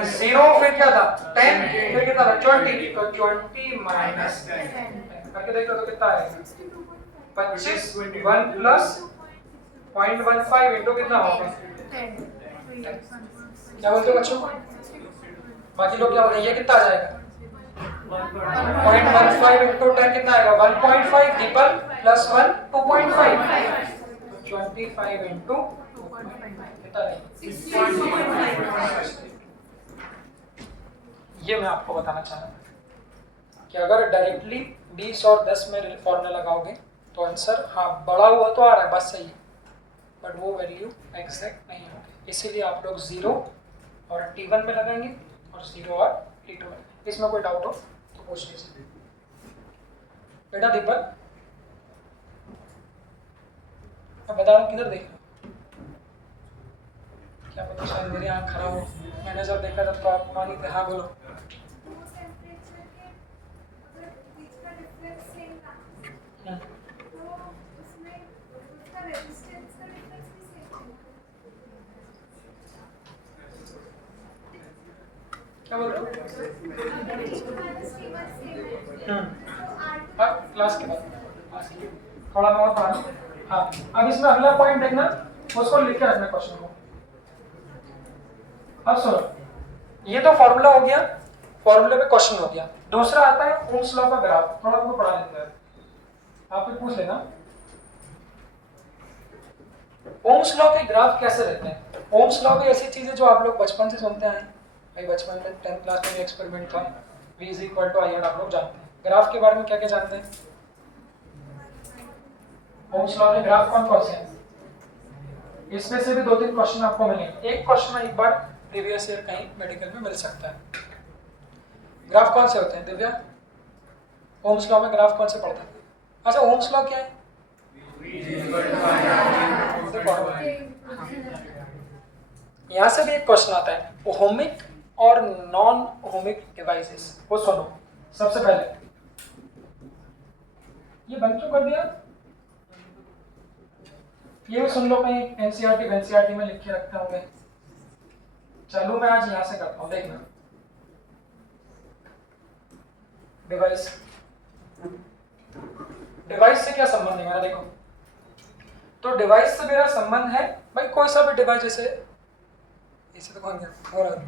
0, फिर क्या था 10, फिर कितना था 20, तो 20 माइनस 10 करके देख लो तो कितना आएगा 25, 1 प्लस 0.15 इंटू कितना होगा 10। क्या बोलते हो बच्चों, बाकी लोग क्या बोलते हैं, ये कितना आ जाएगा 0.15 इंटू 10 कितना आएगा 1.5 डीपल प्लस 1 2.5, 25 इंटू कितना आएगा। ये मैं आपको बताना चाह रहा हूँ कि अगर डायरेक्टली 20 और 10 में फॉर्मूला लगाओगे तो आंसर हाँ बड़ा हुआ तो आ रहा है, बस सही है, बट वो वैल्यू एग्जैक्ट नहीं होगी, इसीलिए आप लोग 0 और T1 में लगाएंगे और 0 और T2 में। इसमें कोई डाउट हो तो पूछ लीजिए। बेटा दीपक मैं बता रहा हूँ, किधर देख रहा हूँ, क्या पता शायद मेरी आँख खराब हो, मैंने जब देखा तब तो आप मानी थे। हाँ बोलो। क्या बोल रहे हो? क्लास के बाद थोड़ा मैं और पढ़ा। हाँ अब इसमें अगला पॉइंट देखना, उसको लिख के रखना क्वेश्चन को। अब सुनो, ये तो फॉर्मूला हो गया, फॉर्मूले पे क्वेश्चन हो गया। दूसरा आता है ओम्स लॉ का ग्राफ, थोड़ा आपको पढ़ा लेता है, आप पूछ लेना ओम्स लॉ के ग्राफ कैसे रहते हैं। ओम्स लॉ भी ऐसी चीज है जो आप लोग बचपन से सुनते हैं भाई, बचपन में 10th क्लास में भी एक्सपेरिमेंट था, V is equal to I आप लोग जानते हैं। ग्राफ के बारे में क्या क्या जानते हैं, ओम्स लॉ के ग्राफ कौन कौन से हैं, इसमें से भी 2-3 क्वेश्चन आपको मिलेंगे। एक क्वेश्चन एक बार प्रीवियस ईयर कहीं मेडिकल में मिल सकता है। ग्राफ कौन से होते हैं दिव्या, ओम्स लॉ में ग्राफ कौन से पढ़ते हैं। अच्छा ओम्स लॉ क्या है, यहाँ से भी एक क्वेश्चन आता है, ओहमिक और नॉन ओहमिक डिवाइसेस। वो सुनो, सबसे पहले ये बंद क्यों कर दिया, ये भी सुन लो, कहीं एनसीईआरटी में लिख के रखते होंगे। चालू मैं आज यहाँ से करता हूँ, देखना। डिवाइस, डिवाइस से क्या संबंध है मेरा, देखो। तो डिवाइस से मेरा संबंध है भाई कोई सा भी डिवाइस, जैसे इसे तो कौन हो रहा है,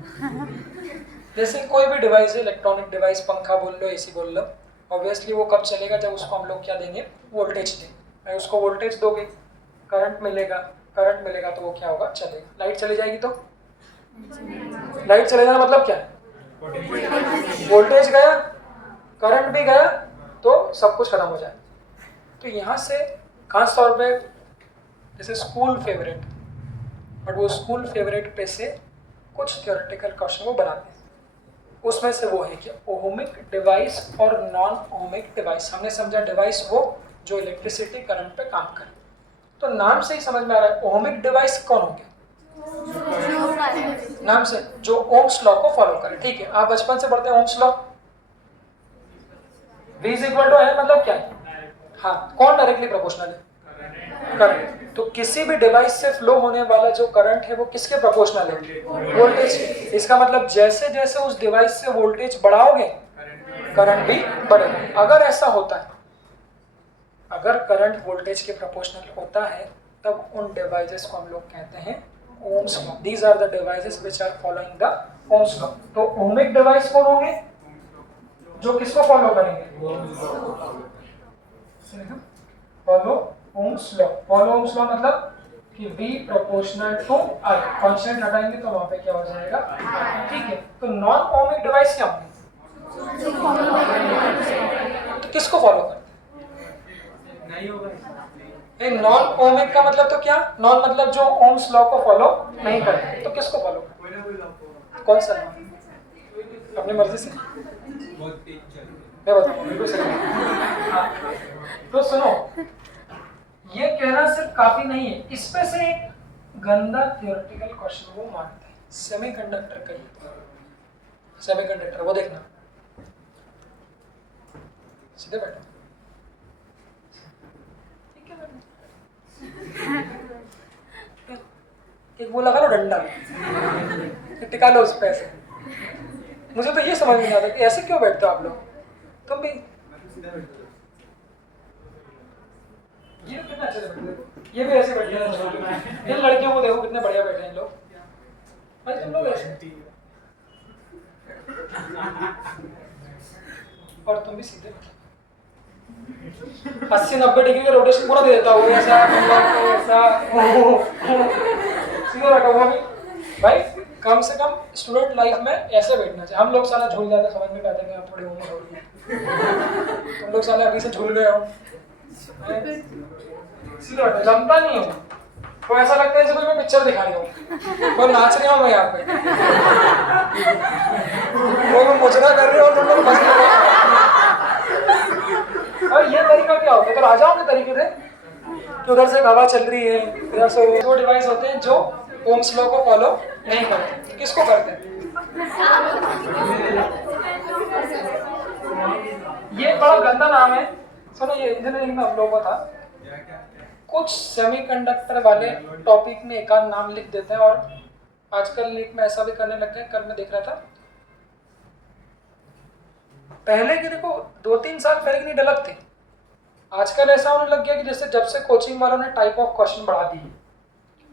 जैसे कोई भी डिवाइस है, इलेक्ट्रॉनिक डिवाइस, पंखा बोल लो, एसी बोल लो। ऑब्वियसली वो कब चलेगा, जब उसको हम लोग क्या देंगे, वोल्टेज देंगे। भाई उसको वोल्टेज दोगे, करंट मिलेगा, करंट मिलेगा तो वो क्या होगा, चलेगा। लाइट चली जाएगी तो लाइट चले जाना मतलब क्या है, वोल्टेज गया, करंट भी गया, तो सब कुछ खत्म हो जाए। तो यहाँ से खास तौर पे जैसे स्कूल फेवरेट, बट वो स्कूल फेवरेट पे से कुछ थ्योरेटिकल क्वेश्चन वो बनाते हैं। उसमें से वो है कि ओहमिक डिवाइस और नॉन ओहमिक डिवाइस। हमने समझा डिवाइस वो जो इलेक्ट्रिसिटी करंट पे काम करे। तो नाम से ही समझ में आ रहा है ओहमिक डिवाइस कौन होंगे, नाम से जो ओम्स लॉ को फॉलो करे। ठीक है, आप बचपन से पढ़ते हैं Ohm's law, V is equal to I मतलब क्या है, हाँ, कौन डायरेक्टली प्रोपोर्शनल है, करंट। तो किसी भी डिवाइस से फ्लो होने वाला जो करंट है वो किसके प्रोपोर्शनल है, वोल्टेज के। इसका मतलब जैसे जैसे उस डिवाइस से वोल्टेज बढ़ाओगे करंट भी बढ़ेगा। अगर ऐसा होता है, अगर करंट वोल्टेज के प्रोपोर्शनल होता है, तब उन डिवाइसेस को हम लोग कहते हैं Ohm's law. These are the devices which are following the Ohm's law. तो ओमिक डिवाइस कौन होंगे, जो किसको फॉलो करेंगे, follow Ohm's law. Follow Ohm's law मतलब कि V proportional to I, constant हटाएंगे तो वहां पे क्या हो जाएगा, ठीक है। तो नॉन ओमिक डिवाइस क्या होंगे, तो किसको फॉलो करते हैं, नॉन ओमिक का मतलब तो क्या, नॉन मतलब जो ओम्स लॉ को फॉलो नहीं करते, तो किसको फॉलो करते, कौन सा, अपनी मर्जी से मैं बताऊँ, बिल्कुल सही। हाँ, तो सुनो, ये कहना सिर्फ काफी नहीं है, इसमें से एक गंदा थ्योरेटिकल क्वेश्चन वो मानते हैं सेमीकंडक्टर का ही। सेमीकंडक्टर वो देखना, सीधे बैठो, ठीक है बैठो, एक वो लगा लो डंडा, टिका लो उस पे ऐसे। मुझे तो ये समझ नहीं आता कि ऐसे क्यों बैठते हो आप लोग, तुम भी। ये कितना अच्छे से बैठे, ये भी ऐसे बैठे हैं। इन लड़कियों को देखो कितने बढ़िया बैठे हैं लोग, भाई तुम लोग ऐसे, और तुम भी सीधे बैठे। 80-90 डिग्री का रोटेशन पूरा दे देता हूँ, ऐसा ऐसा सीधे बैठा हुआ भी। भाई कम से कम स्टूडेंट लाइफ में ऐसे बैठना चाहिए। हम लोग साला झूल जाते, समझ में आते हैं आप थोड़े उम्र हो गई, तुम लोग साला अभी से झूल गए हो, सीधे बैठो, जमता नहीं हो। तो ऐसा लगता है जैसे कोई मैं पिक्चर दिखा रही हूँ, कोई नाच रही हूँ मैं यहाँ पे, कोई मैं मुजरा कर रही हूँ और तुम लोग बस रहे हो। और ये तरीका क्या होता है, तो आ जाओ के तरीके से कि उधर से हवा चल रही है, इधर से वो डिवाइस होते हैं जो ओम्स लॉ को फॉलो नहीं करते। किसको करते हैं, ये बड़ा गंदा नाम है। सुनो, ये इंजीनियरिंग में हम लोगों का था, कुछ सेमीकंडक्टर वाले टॉपिक में एक आध नाम लिख देते हैं, और आजकल नीट में ऐसा भी करने लग गए। कल मैं देख रहा था, पहले की देखो 2-3 साल पहले की नीट अलग थी, आजकल ऐसा होने लग गया कि जैसे जब से कोचिंग वालों ने टाइप ऑफ क्वेश्चन बढ़ा दिए,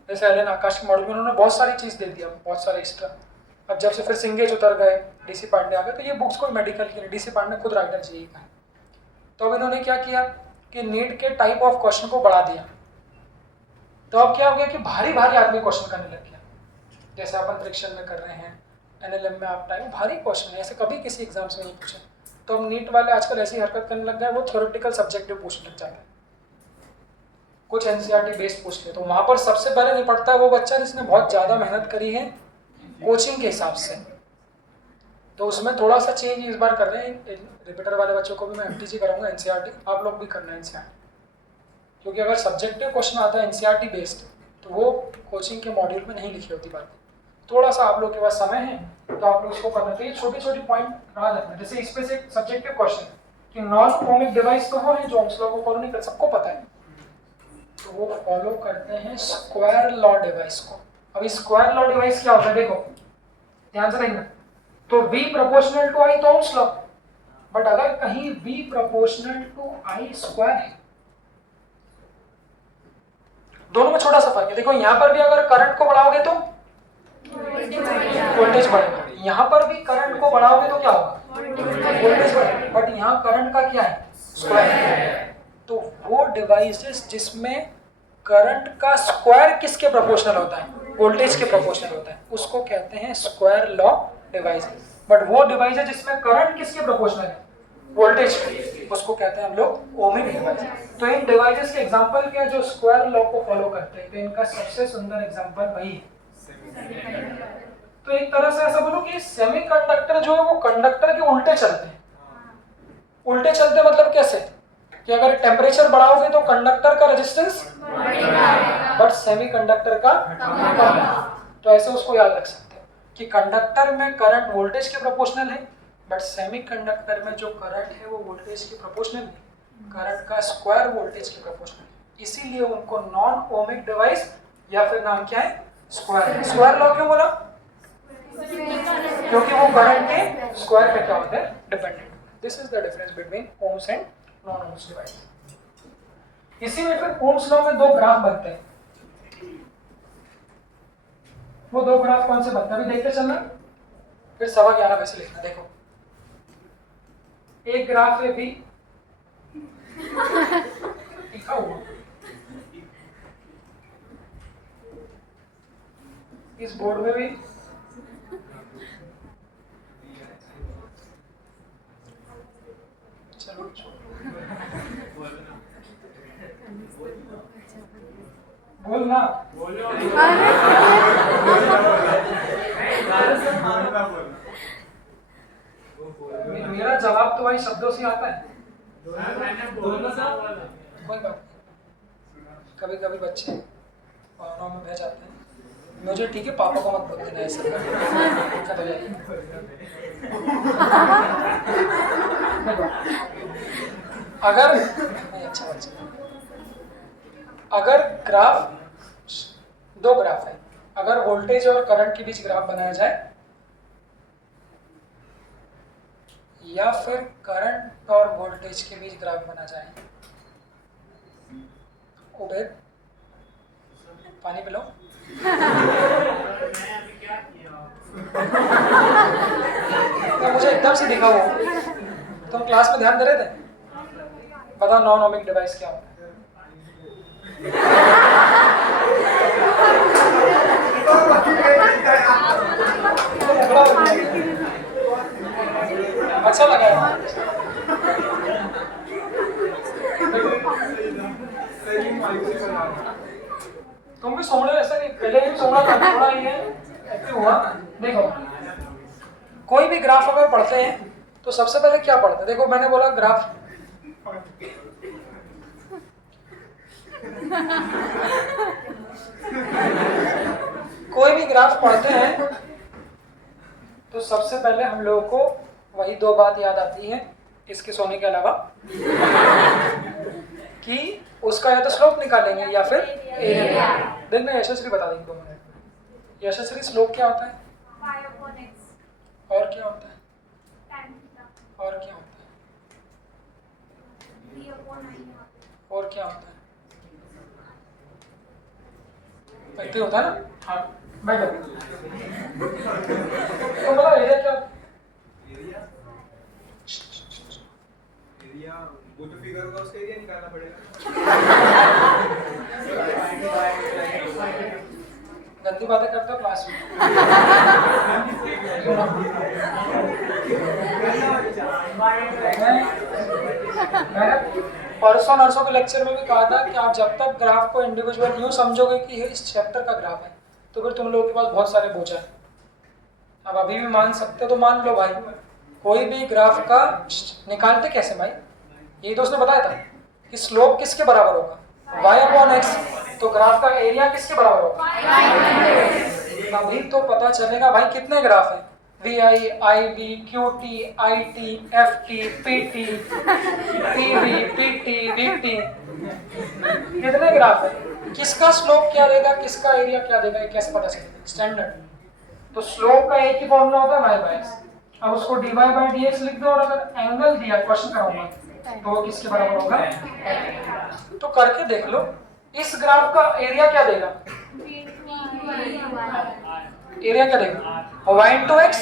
जैसे एलन आकाश के मॉडल में उन्होंने बहुत सारी चीज़ दे दिया, बहुत सारे एक्स्ट्रा। अब जब से फिर सिंगेज उतर गए, डीसी पांडे आ गए, तो ये बुक्स कोई मेडिकल की नहीं, डीसी पांडे खुद राइटर जी का है। तो अब इन्होंने क्या किया कि नीट के टाइप ऑफ क्वेश्चन को बढ़ा दिया। तो अब क्या हो गया कि भारी भारी आदमी क्वेश्चन करने लग गया, जैसे आप अंतरिक्षण में कर रहे हैं, एनएलएम में आप टाइप भारी क्वेश्चन है, ऐसे कभी किसी एग्जाम से नहीं पूछे। तो अब नीट वाले आजकल ऐसी हरकत करने लग गए, वो थ्योरेटिकल सब्जेक्टिव पूछने लग जाते हैं, कुछ एनसीईआरटी बेस्ड पूछते हैं। तो वहाँ पर सबसे पहले निपटता है वो बच्चा जिसने बहुत ज़्यादा मेहनत करी है कोचिंग के हिसाब से। तो उसमें थोड़ा सा चेंज इस बार कर रहे हैं, रिपीटर वाले बच्चों को भी मैं एमटीजी कराऊंगा, एनसीईआरटी आप लोग भी करना है एनसीईआरटी, क्योंकि अगर सब्जेक्टिव क्वेश्चन आता है एनसीईआरटी बेस्ड तो वो कोचिंग के मॉड्यूल में नहीं लिखी होती बात। थोड़ा सा आप लोग के पास समय है तो आप लोग इसको करना चाहिए, छोटी छोटी पॉइंट याद रखना। जैसे इस पे से एक सब्जेक्टिव क्वेश्चन कि नॉन ओमिक डिवाइस तो वो है जो ओम्स लॉ को फॉलो नहीं कर, सबको पता है, तो वो फॉलो करते हैं स्क्वायर लॉ डिवाइस को। अभी स्क्वायर लॉ डिवाइस क्या होता है देखो, ध्यान से देखना। तो V प्रोपोर्शनल टू I तो ओम्स लॉ, बट अगर कहीं V proportional to I square है, दोनों में छोटा सा फर्क है। देखो यहाँ पर भी अगर करंट को बढ़ाओगे तो वोल्टेज बढ़ेगा, यहाँ पर भी करंट को बढ़ाओगे तो क्या होगा, वोल्टेज बढ़ेगा, बट यहाँ करंट का क्या है, स्क्वायर है। तो वो डिवाइसेस जिसमें करंट का स्क्वायर किसके प्रोपोर्शनल होता है, वोल्टेज के प्रोपोर्शनल होता है, उसको कहते हैं स्क्वायर लॉ डिवाइसेस। बट वो डिवाइस है जिसमें करंट किसके प्रोपोर्शनल है, वोल्टेज के, उसको कहते हैं हम लोग ओमिक डिवाइस। तो इन डिवाइसेस के एग्जांपल क्या है जो स्क्वायर लॉ को फॉलो करते हैं, तो इनका सबसे सुंदर एग्जांपल वही है। तो एक तरह से ऐसा बोलो कि सेमीकंडक्टर जो है वो कंडक्टर के उल्टे चलते हैं। उल्टे चलते मतलब कैसे, कि अगर टेम्परेचर बढ़ाओगे तो कंडक्टर का रेजिस्टेंस बढ़ेगा, बट सेमीकंडक्टर का कम। तो ऐसे उसको याद रख सकते हो कि कंडक्टर में करंट वोल्टेज के प्रोपोर्शनल है, बट सेमीकंडक्टर में जो करंट है वो वोल्टेज के प्रोपोर्शनल नहीं, करंट का स्क्वायर वोल्टेज के प्रोपोर्शनल है। इसीलिए उनको नॉन ओमिक डिवाइस या फिर नाम क्या है, स्क्वायर। स्क्वायर लॉ क्यों बोला, क्योंकि वो करंट के स्क्वायर पे क्या होता है, dependent. This is the difference between ohms and non ohms device. इसी में फिर ओम्स लॉ में दो ग्राफ बनते हैं। वो दो ग्राफ कौन से बनते हैं अभी देखते चलना, फिर 11:15 वैसे लिखना। देखो एक ग्राफ है भी लिखा हुआ, इस बोर्ड में भी चलो बोल ना, मेरा जवाब तो भाई शब्दों से आता है। कोई बात, कभी कभी बच्चे भावनाओं में बह जाते हैं। मुझे ठीक है, पापा को मत बोल देना ऐसे। अगर नहीं, अच्छा बच्चा, अगर ग्राफ, दो ग्राफ है, अगर वोल्टेज और करंट के बीच ग्राफ बनाया जाए या फिर करंट और वोल्टेज के बीच ग्राफ बना जाए, उबेद पानी पिलो। तो मुझे एकदम से दिखा वो, तुम क्लास में ध्यान दे रहे थे। बताओ नॉन ओमिक डिवाइस क्या होता है। अच्छा लगा तुम भी सोच रहे, ऐसा नहीं पहले ही सोच रहा था, थोड़ा ये एक्टिव हुआ। देखो कोई भी ग्राफ अगर पढ़ते हैं तो सबसे पहले क्या पढ़ते हैं, देखो मैंने बोला ग्राफ, कोई भी ग्राफ पढ़ते हैं तो सबसे पहले हम लोगों को वही दो बात याद आती है इसके सोने के अलावा, कि उसका या तो स्लोप निकालेंगे या फिर एरिया। देखना यशस्वी बता देंगे 2 मिनट में। यशस्वी स्लोप क्या होता है, और क्या होता है, और क्या होता है, और क्या होता है, इतने होता है ना। हाँ बैठो, तो बोला एरिया क्या, एरिया वो जो फिगर होगा उसका एरिया निकालना पड़ेगा। गंदी बातें करते हो क्लास में। मैं परसों नर्सों के लेक्चर में भी कहा था कि आप जब तक ग्राफ को इंडिविजुअल यूँ समझोगे कि ये इस चैप्टर का ग्राफ है, तो फिर तुम लोगों के पास बहुत सारे बोझ है। अब अभी भी मान सकते तो मान लो भाई, कोई भी ग्राफ का निकालते कैसे भाई, यही तो उसने बताया था कि स्लोप किसके बराबर होगा, y/x, तो ग्राफ का एरिया किसके बराबर होगा, अभी तो पता चलेगा भाई कितने ग्राफ है, VI, IB, QT, IT, FT, PT, PV, PT, VT, कितने ग्राफ है, किसका स्लोप क्या देगा, किसका एरिया क्या देगा, ये कैसे पता चलेगा, स्टैंडर्ड। तो स्लोप का एक ही फॉर्मूला होता है y बाय एक्स। अब उसको dy बाय dx लिख दो और अगर एंगल दिया क्वेश्चन कराऊंगा तो वो किसके बराबर होगा? तो करके देख लो इस ग्राफ का एरिया क्या देगा? एरिया क्या देगा? y इंटू एक्स,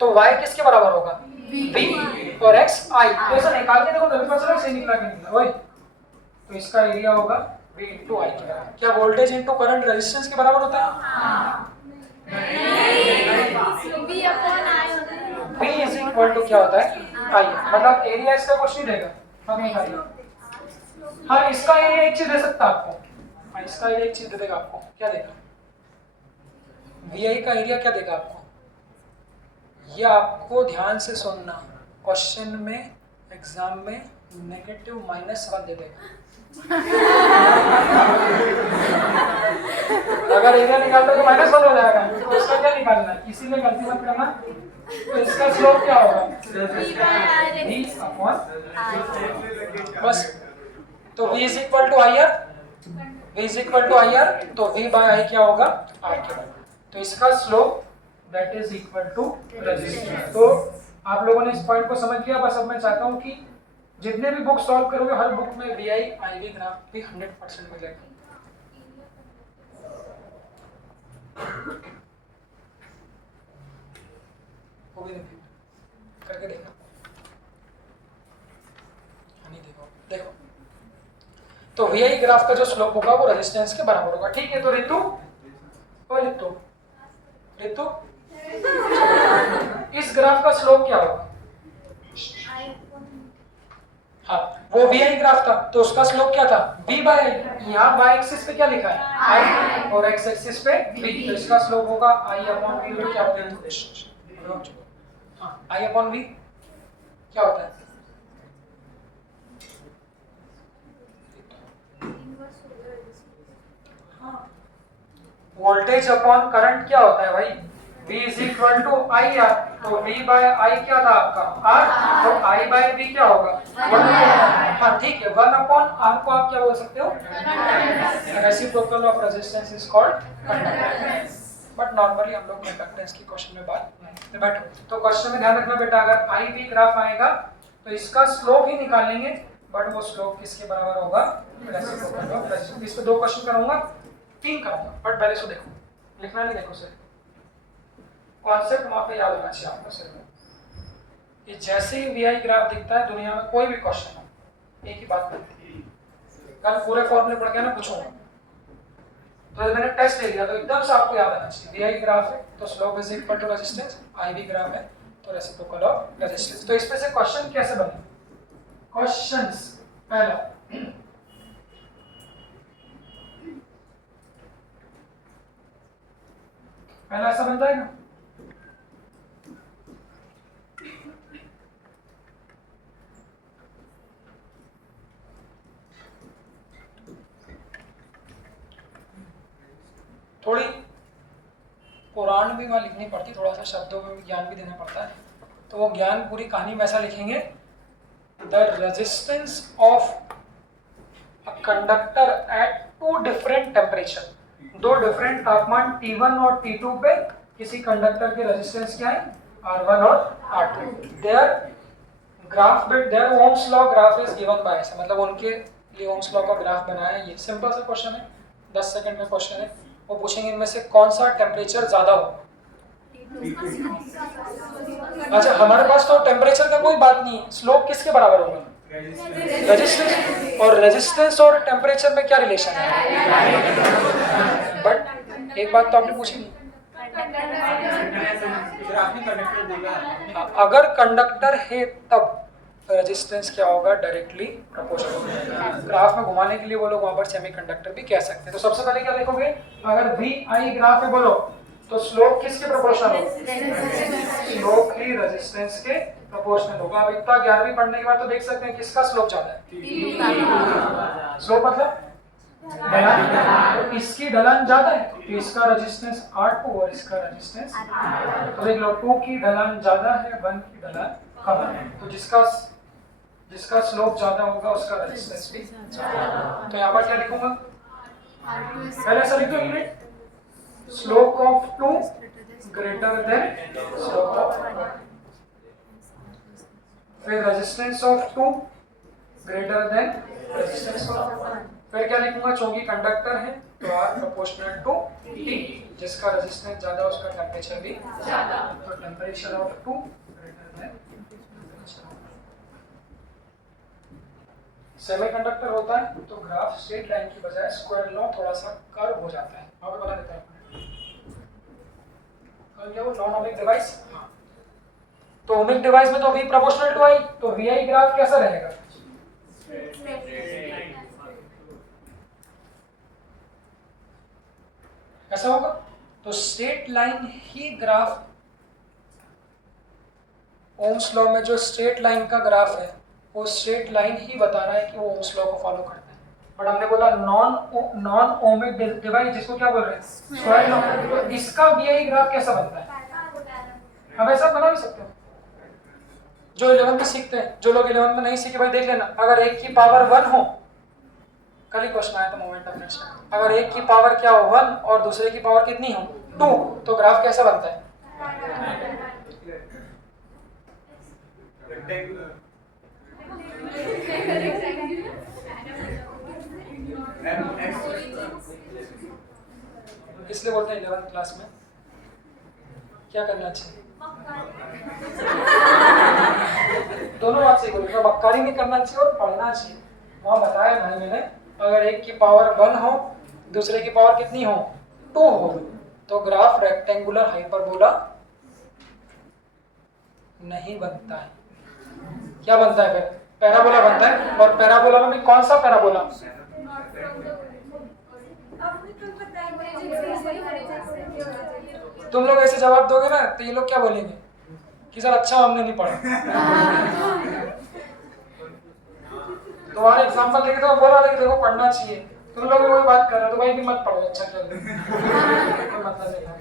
तो y किसके बराबर होगा? v और x i। तो ऐसा निकाल के देखो तभी पता चला सही निकला कि नहीं निकला। ओए तो इसका एरिया होगा v इंटू आई के बराबर। क्या वोल्टेज इंटू करंट रेजिस्टेंस के बराबर होता है? v इज इक्वल टू क्या होता है? i। मतलब एरिया इसका कुछ नहीं देगा, हम निकालिए। हाँ इसका एरिया एक चीज दे सकता है आपको, हाँ इसका एरिया एक चीज दे देगा आपको। क्या देगा? vi का एरिया क्या देगा आपको? ये आपको ध्यान से सुनना, क्वेश्चन में एग्जाम में -1 दे देगा। अगर एरिया निकालते तो -1 हो जाएगा, तो इसका क्या निकालना है? इसीलिए गलती मत करना। तो इसका स्लोप क्या होगा? v अपॉन बस। तो v is equal to I R, v is equal to I R, तो v बाय आई क्या होगा? r के बराबर। तो इसका slope that is equal to resistance. तो आप लोगों ने इस पॉइंट को समझ लिया। बस अब मैं चाहता हूँ कि जितने भी बुक सॉल्व करोगे हर बुक में V I I V graph भी 100% मिलेगा। वो भी नहीं करके देखना, नहीं देखो देखो। तो वी आई ग्राफ का जो स्लोप होगा वो रेजिस्टेंस के बराबर होगा। ठीक है, तो रितु और रितु रितु इस ग्राफ का स्लोप क्या होगा? हाँ वो वी आई ग्राफ था तो उसका स्लोप क्या था? v बाय आई। यहाँ y एक्सिस पे क्या लिखा है? i और x एक्सिस पे v। तो इसका स्लोप होगा i अपॉन v। क्या होता है? हाँ i अपॉन v क्या होता है? वोल्टेज अपॉन करंट क्या होता है भाई? V is equal to I R. तो V बाय आई क्या था आपका? R। तो I बाय V क्या होगा? 1। हाँ ठीक है, 1 अपॉन R को आप क्या बोल सकते हो? Reciprocal of resistance is called conductance. But normally हम लोग कंडक्टेंस की क्वेश्चन में बात नहीं। बैठो, तो क्वेश्चन में ध्यान रखना बेटा, अगर I V ग्राफ आएगा तो इसका स्लोप ही निकालेंगे, बट वो स्लोप किसके बराबर होगा? Reciprocal of resistance. इस पे 2 क्वेश्चन करूंगा, 3 करूंगा, बट पहले से देखो, लिखना नहीं, देखो सर कॉन्सेप्ट वहां पे याद होना चाहिए आपको सर। ये जैसे ही वी आई ग्राफ दिखता है दुनिया में कोई भी क्वेश्चन हो, एक ही बात करती है, कल पूरे फॉर्मूले पढ़ के ना पूछूंगा, तो मैंने टेस्ट ले लिया तो एकदम से आपको याद आना चाहिए। वी आई ग्राफ है तो slope is equal to resistance, I V graph है तो रेसिप्रोकल ऑफ रेजिस्टेंस। तो इसमें से क्वेश्चन कैसे बने? क्वेश्चंस पहला ऐसा बनता है ना, थोड़ी कुरान भी वहाँ लिखनी पड़ती, थोड़ा सा शब्दों में ज्ञान भी देना पड़ता है। तो वो ज्ञान पूरी कहानी में ऐसा लिखेंगे, the resistance of a conductor at 2 different temperature. 2 different तापमान T1 और T2 पे किसी कंडक्टर के रेजिस्टेंस क्या है? R1 और R2। There graph bit there Ohm's law graph is given by, मतलब उनके लिए ओम्स लॉ का ग्राफ बनाया है। ये सिंपल सा क्वेश्चन है, 10 सेकंड का क्वेश्चन है। वो पूछेंगे इनमें से कौन सा टेम्परेचर ज्यादा हो। अच्छा हमारे पास तो टेम्परेचर का कोई बात नहीं है, स्लोप किसके बराबर होगा? रेजिस्टेंस। और रेजिस्टेंस और टेम्परेचर में क्या रिलेशन है? बट एक बात तो आपने पूछी नहीं, अगर कंडक्टर है तब रेजिस्टेंस क्या होगा? Directly proportional. ग्राफ में घुमाने के लिए वो लोग वहां पर सेमीकंडक्टर भी कह सकते हैं। तो सबसे पहले क्या देखोगे, अगर वी आई ग्राफ है बोलो तो स्लोप किसके प्रोपोर्शनल होगा? स्लोप ही रेजिस्टेंस के प्रोपोर्शनल होगा। अब इतना 11वीं पढ़ने के बाद तो देख सकते हैं किसका स्लोप ज्यादा है। स्लोप मतलब ढलान, तो इसकी ढलान ज्यादा है तो इसका रेजिस्टेंस R2 और इसका रेजिस्टेंस, तो देख लो 2 की ढलान ज्यादा है, 1 की ढलान कम है, तो जिसका स्लोप ज्यादा होगा उसका रेजिस्टेंस भी ज्यादा। तो यहाँ पर क्या लिखूंगा? पहले ऐसा लिख दो, slope of 2 greater than slope of 1, फिर resistance of 2 greater than resistance of 1, फिर क्या लिखूंगा, चूंकि कंडक्टर है तो R प्रोपोर्शनल टू T, जिसका रेजिस्टेंस ज्यादा उसका टेम्परेचर भी ज्यादा, तो temperature of 2 greater than. Semiconductor होता है तो ग्राफ स्ट्रेट लाइन की बजाय स्क्वायर लॉ थोड़ा सा कर्व हो जाता है, और बता देता हूं क्या वो नॉन ओमिक डिवाइस। तो ओमिक डिवाइस में तो V प्रोपोर्शनल टू I, तो VI ग्राफ कैसा रहेगा, ऐसा होगा। तो स्ट्रेट लाइन ही ग्राफ, ओम्स लॉ में जो स्ट्रेट लाइन का ग्राफ है वो स्ट्रेट लाइन ही बता रहा है कि वो ओम्स लॉ को फॉलो करता है। बट हमने बोला नॉन ओमिक डिवाइस, जिसको क्या बोल रहे हैं, स्क्वायर लॉ, तो इसका VI ग्राफ कैसा बनता है, हम ऐसा बना भी सकते हैं। जो 11 में सीखते हैं, जो लोग 11 में नहीं सीखे भाई देख लेना, अगर 1 की पावर 1 हो, कल ही क्वेश्चन आया था मोमेंट ऑफ इनर्शिया, अगर 1 की पावर क्या हो 1 और दूसरे की पावर कितनी हो 2, तो ग्राफ कैसा बनता है, इसलिए बोलते हैं 11th क्लास में क्या करना चाहिए, दोनों बात सही बोली, बक्कारी नहीं करना चाहिए और पढ़ना चाहिए। वहां बताया भाई मैंने, अगर 1 की पावर 1 हो, दूसरे की पावर कितनी हो 2 हो, तो ग्राफ रेक्टेंगुलर हाइपरबोला नहीं बनता है। क्या बनता है, फिर पैराबोला बनता है। और पैराबोला में भी कौन सा पैराबोला, तुम लोग ऐसे जवाब दोगे ना तो ये लोग क्या बोलेंगे कि सर अच्छा हमने नहीं पढ़ा। तुम्हारे एग्जांपल देखे तो बोला था कि देखो पढ़ना चाहिए, तुम लोग भी वही बात कर रहे हो, तो भाई भी मत पढ़ो, अच्छा क्या मतलब देखा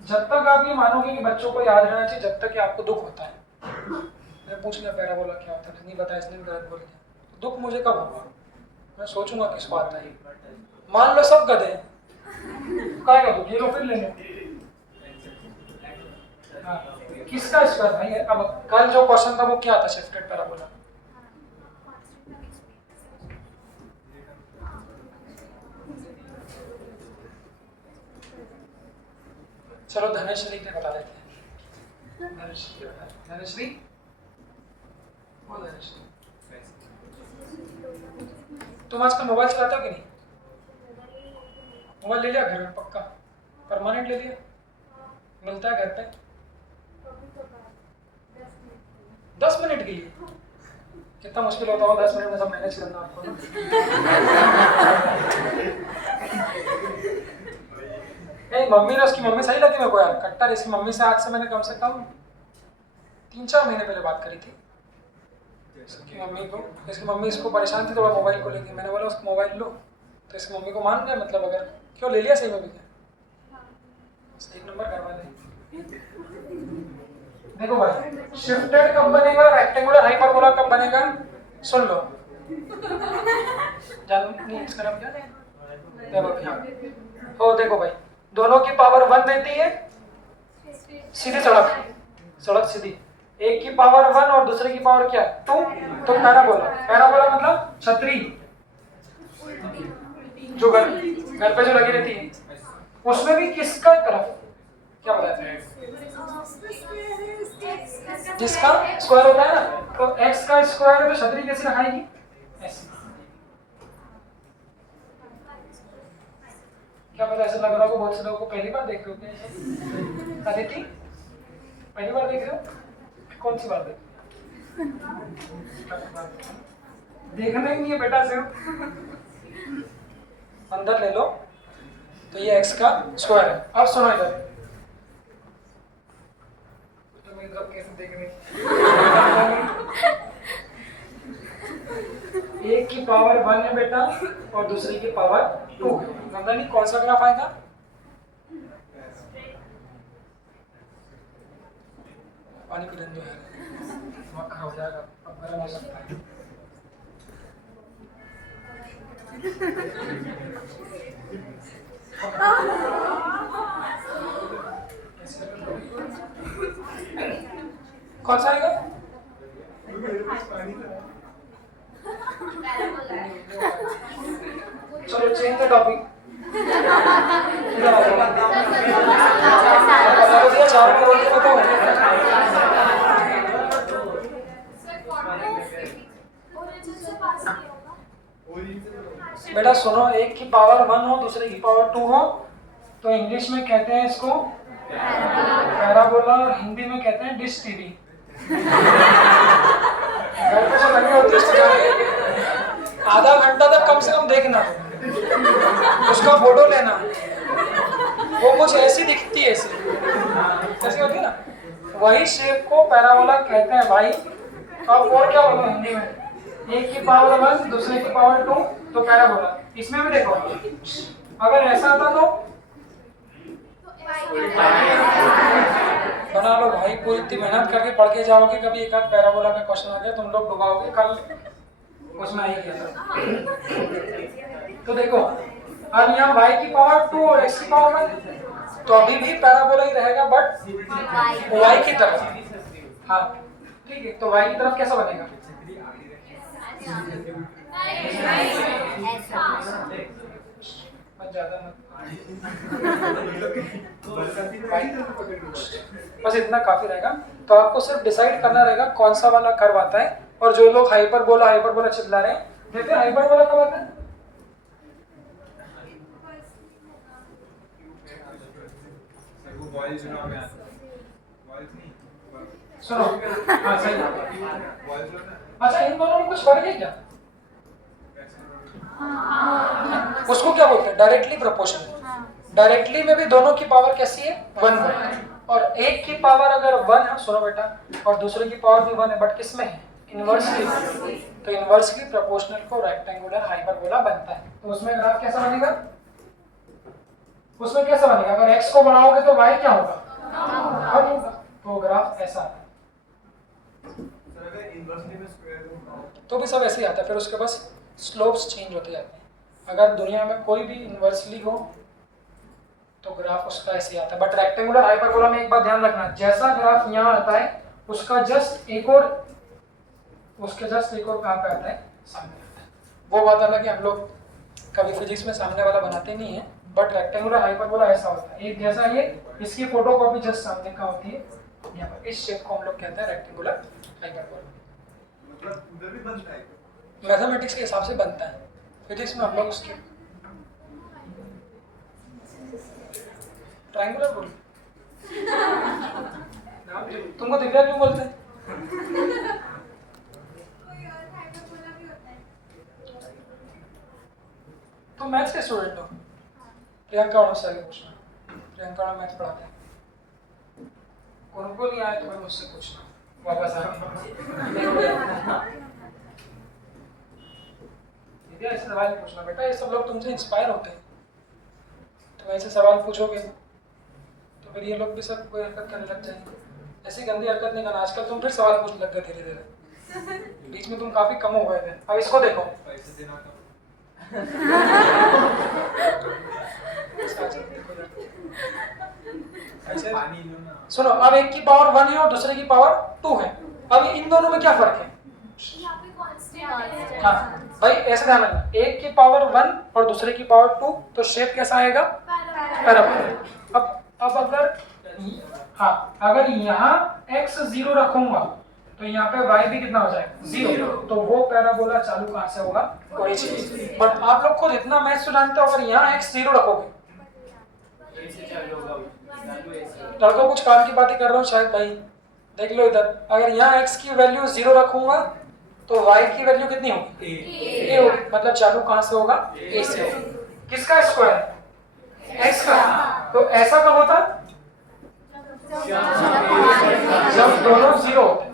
जब तक आप ये मानोगे कि बच्चों को याद रहना चाहिए, जब तक कि आपको दुख होता है। मैं पूछ लिया पैराबोला क्या होता है, नहीं बताया, इसने गलत बोल दिया, दुख मुझे कब होगा, मैं सोचूंगा किसको आता है। मान लो सब गधे क्या का दुख, ये लो फिर ले लो। हाँ, किसका स्क्वायर भाई, अब कल जो क्वेश्चन था वो क्या था, शिफ्टेड पैराबोला। चलो धनश्री ने बता देते हैं, धनश्री बता, धनश्री वो धनश्री, तुम आजकल मोबाइल चलाते हो कि नहीं, मोबाइल ले लिया घर में पक्का, परमानेंट ले लिया, मिलता है घर पे 10 मिनट के लिए, कितना मुश्किल होता होगा 10 मिनट में सब मैनेज करना आपको ना। नहीं मम्मी ने, उसकी मम्मी सही लगी मेरे को यार, कट्टर। इसकी मम्मी से आज से मैंने कम से कम 3-4 महीने पहले बात करी थी इसकी मम्मी को। इसकी मम्मी इसको परेशान थी थोड़ा मोबाइल को लेके, मैंने बोला उसको मोबाइल लो, तो इसकी मम्मी को मान गया, मतलब अगर क्यों ले लिया, सही में भी क्या, सही नंबर करवा दे। देखो भाई शिफ्टेड कब बनेगा, रेक्टेंगुलर हाइपरबोला कब बनेगा, सुन लो। जान नहीं इसका नाम क्या है, देखो देखो भाई, दोनों की पावर 1 देती है, सीधी सड़क, सड़क सीधी, एक की पावर 1 और दूसरे की पावर क्या 2, तो पैराबोला। पैराबोला मतलब छतरी, जो घर पे जो लगी रहती है, उसमें भी किसका तरफ क्या बताते हैं, जिसका स्क्वायर होता है ना, तो x का स्क्वायर है तो छतरी कैसी रखाएगी, ऐसी। क्या पता ऐसा लग रहा होगा बहुत से लोगों को पहली बार देख रहे होते। अदिति पहली बार देख रहे हो, कौन सी बात है, देखना ही नहीं है बेटा, सिर्फ अंदर ले लो, तो ये x का स्क्वायर है। अब सुनो इधर, तुम इधर कैसे देख रहे, एक की पावर 1 है बेटा और दूसरी की पावर 2 है, समझा नहीं कौन सा ग्राफ आएगा, पानी पी लेने दो यार, दिमाग खराब हो जाएगा। गर्म हो सकता है। कौन सा आएगा? मेरे पास पानी था। चलो चेंज द टॉपिक। चार में रोटी बताओ। बेटा सुनो, एक की पावर 1 हो दूसरे की पावर 2 हो तो इंग्लिश में कहते हैं इसको पैराबोला, और हिंदी में कहते हैं डिश टीवी। घर पे जो लगे होते हैं उसको जाके आधा घंटा तक कम से कम देखना, उसका फोटो लेना। वो कुछ ऐसी दिखती है, ऐसी होती है ना, वही शेप को पैराबोला कहते हैं भाई। तो आप और क्या बोलो हिंदी में, एक की पावर 1 दूसरे की पावर 2 तो पैराबोला। इसमें भी देखो, अगर ऐसा था तो बना लो भाई, पूरी इतनी मेहनत करके पढ़ के जाओगे, कभी एक आध पैराबोला का क्वेश्चन आ गया तुम लोग डुबाओगे। कल उसमें आई गया था। तो देखो अब यहाँ y की पावर 2 और x की पावर 1, तो अभी भी पैराबोला ही रहेगा बट y की तरफ। हाँ ठीक है, तो y की तरफ कैसा बनेगा? ज्यादा मत, बस इतना काफी रहेगा। तो आपको सिर्फ डिसाइड करना रहेगा कौन सा वाला कर्व आता है। और जो लोग हाइपरबोला चिल्ला रहे हैं, देखते हैं हाइपरबोला कब आता है? सुनो, हाँ सही। अच्छा इन दोनों में कुछ फर्क है क्या? उसको क्या बोलते हैं? Directly proportional. डायरेक्टली में भी दोनों की पावर कैसी है? 1 और एक की पावर अगर 1 है, सुनो बेटा, और दूसरे की पावर भी 1 है, बट किस में है? इनवर्सली। तो इनवर्सली प्रोपोर्शनल को रेक्टेंगुलर हाइपरबोला बनता है। तो उसमें ग्राफ कैसा बनेगा? उसमें कैसा बनेगा? अगर x को बढ़ाओगे तो y क्या होगा? कम होगा। तो ग्राफ ऐसा आता है। तो भी सब ऐसे ही आता है, फिर उसके बस स्लोप्स चेंज होते जाते हैं। अगर दुनिया में कोई भी इनवर्सली हो तो ग्राफ उसका ऐसे आता है। बट रेक्टेंगुलर हाइपरबोला में एक बात ध्यान रखना, जैसा ग्राफ यहाँ आता है उसका जस्ट एक और कहाँ पे आता है? सामने आता है। वो बात अलग है, हम लोग कभी फिजिक्स में सामने वाला बनाते नहीं है, बट रेक्टेंगुलर हाइपरबोला ऐसा होता है। एक जैसा ये, इसकी फोटोकॉपी जस्ट सामने का होती है यहाँ पर। इस शेप को हम लोग कहते हैं रेक्टेंगुलर हाइपरबोला। मतलब उधर भी बनता है? मैथमेटिक्स के हिसाब से बनता है, फिजिक्स में हम लोग उसके ट्रायंगुलर बोलते हैं। तुमको दिव्या क्यों बोलते हैं? तुम मैथ्स के स्टूडेंट हो? प्रियंका और मुझसे आगे पूछना, प्रियंका और मैथ्स पढ़ाते हैं। उनको नहीं आए तो फिर मुझसे पूछना वापस आके। ऐसे सवाल पूछना बेटा, ये सब लोग तुमसे इंस्पायर होते हैं। तो ऐसे सवाल पूछोगे तो फिर ये लोग भी सब कोई हरकत करने लग जाएंगे। ऐसी गंदी हरकत नहीं करना। आजकल तुम फिर सवाल पूछने लग गए धीरे धीरे, बीच में तुम काफी कम हो गए थे। अब इसको देखो, ऐसे सुनो, अब एक की पावर 1 है और दूसरे की पावर 2 है। अब इन दोनों में क्या फर्क है? हाँ भाई ऐसे ध्यान रखना, एक की पावर 1 और दूसरे की पावर 2, तो शेप कैसा आएगा? पैराबोला। अब अगर यहाँ x 0 रखूंगा तो यहाँ पे y भी कितना हो जाएगा? 0। तो वो पैराबोला चालू कहाँ से होगा? ओरिजिन से। बट आप लोग खुद इतना मैथ्स तो जानते हो, अगर यहाँ x 0 रखोगे, लड़कों कुछ काम की बातें कर रहा हूँ शायद भाई, देख लो इधर, अगर यहाँ x की वैल्यू 0 रखूंगा तो y की वैल्यू कितनी होगी? a होगी। मतलब चालू कहाँ से होगा? a से होगा। किसका स्क्वायर? x का। तो ऐसा कब होता है? जब दोनों 0 होते हैं।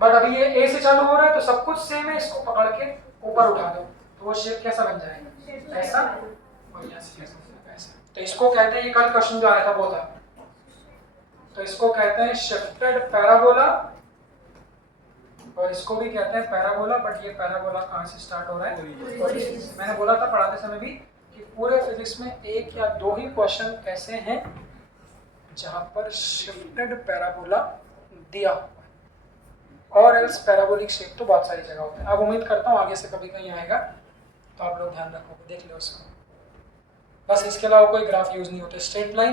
बट अभी ये a से चालू हो रहा है तो सब कुछ सेम है, इसको पकड़ के ऊपर उठा दो तो वो शेप कैसा बन जाएगा? ऐसा। और यहाँ से कैसा? ऐसा। तो इसको कहते हैं, ये कल क्वेश्चन जो आया था वो था, तो इसको कहते हैं शिफ्टेड पैराबोला और इसको भी कहते हैं पैराबोला, बट ये पैराबोला कहाँ से स्टार्ट हो रहा है? ओरिजिन से। मैंने बोला था पढ़ाते समय भी कि पूरे फिजिक्स में एक या दो ही क्वेश्चन ऐसे हैं जहाँ पर शिफ्टेड पैराबोला दिया हुआ है, और एल्स पैराबोलिक शेप तो बहुत सारी जगह होता है। अब उम्मीद करता हूँ आगे से कभी कहीं आएगा तो आप लोग ध्यान रखोगे, देख लो उसको। बस इसके अलावा कोई ग्राफ यूज नहीं होते। Straight line,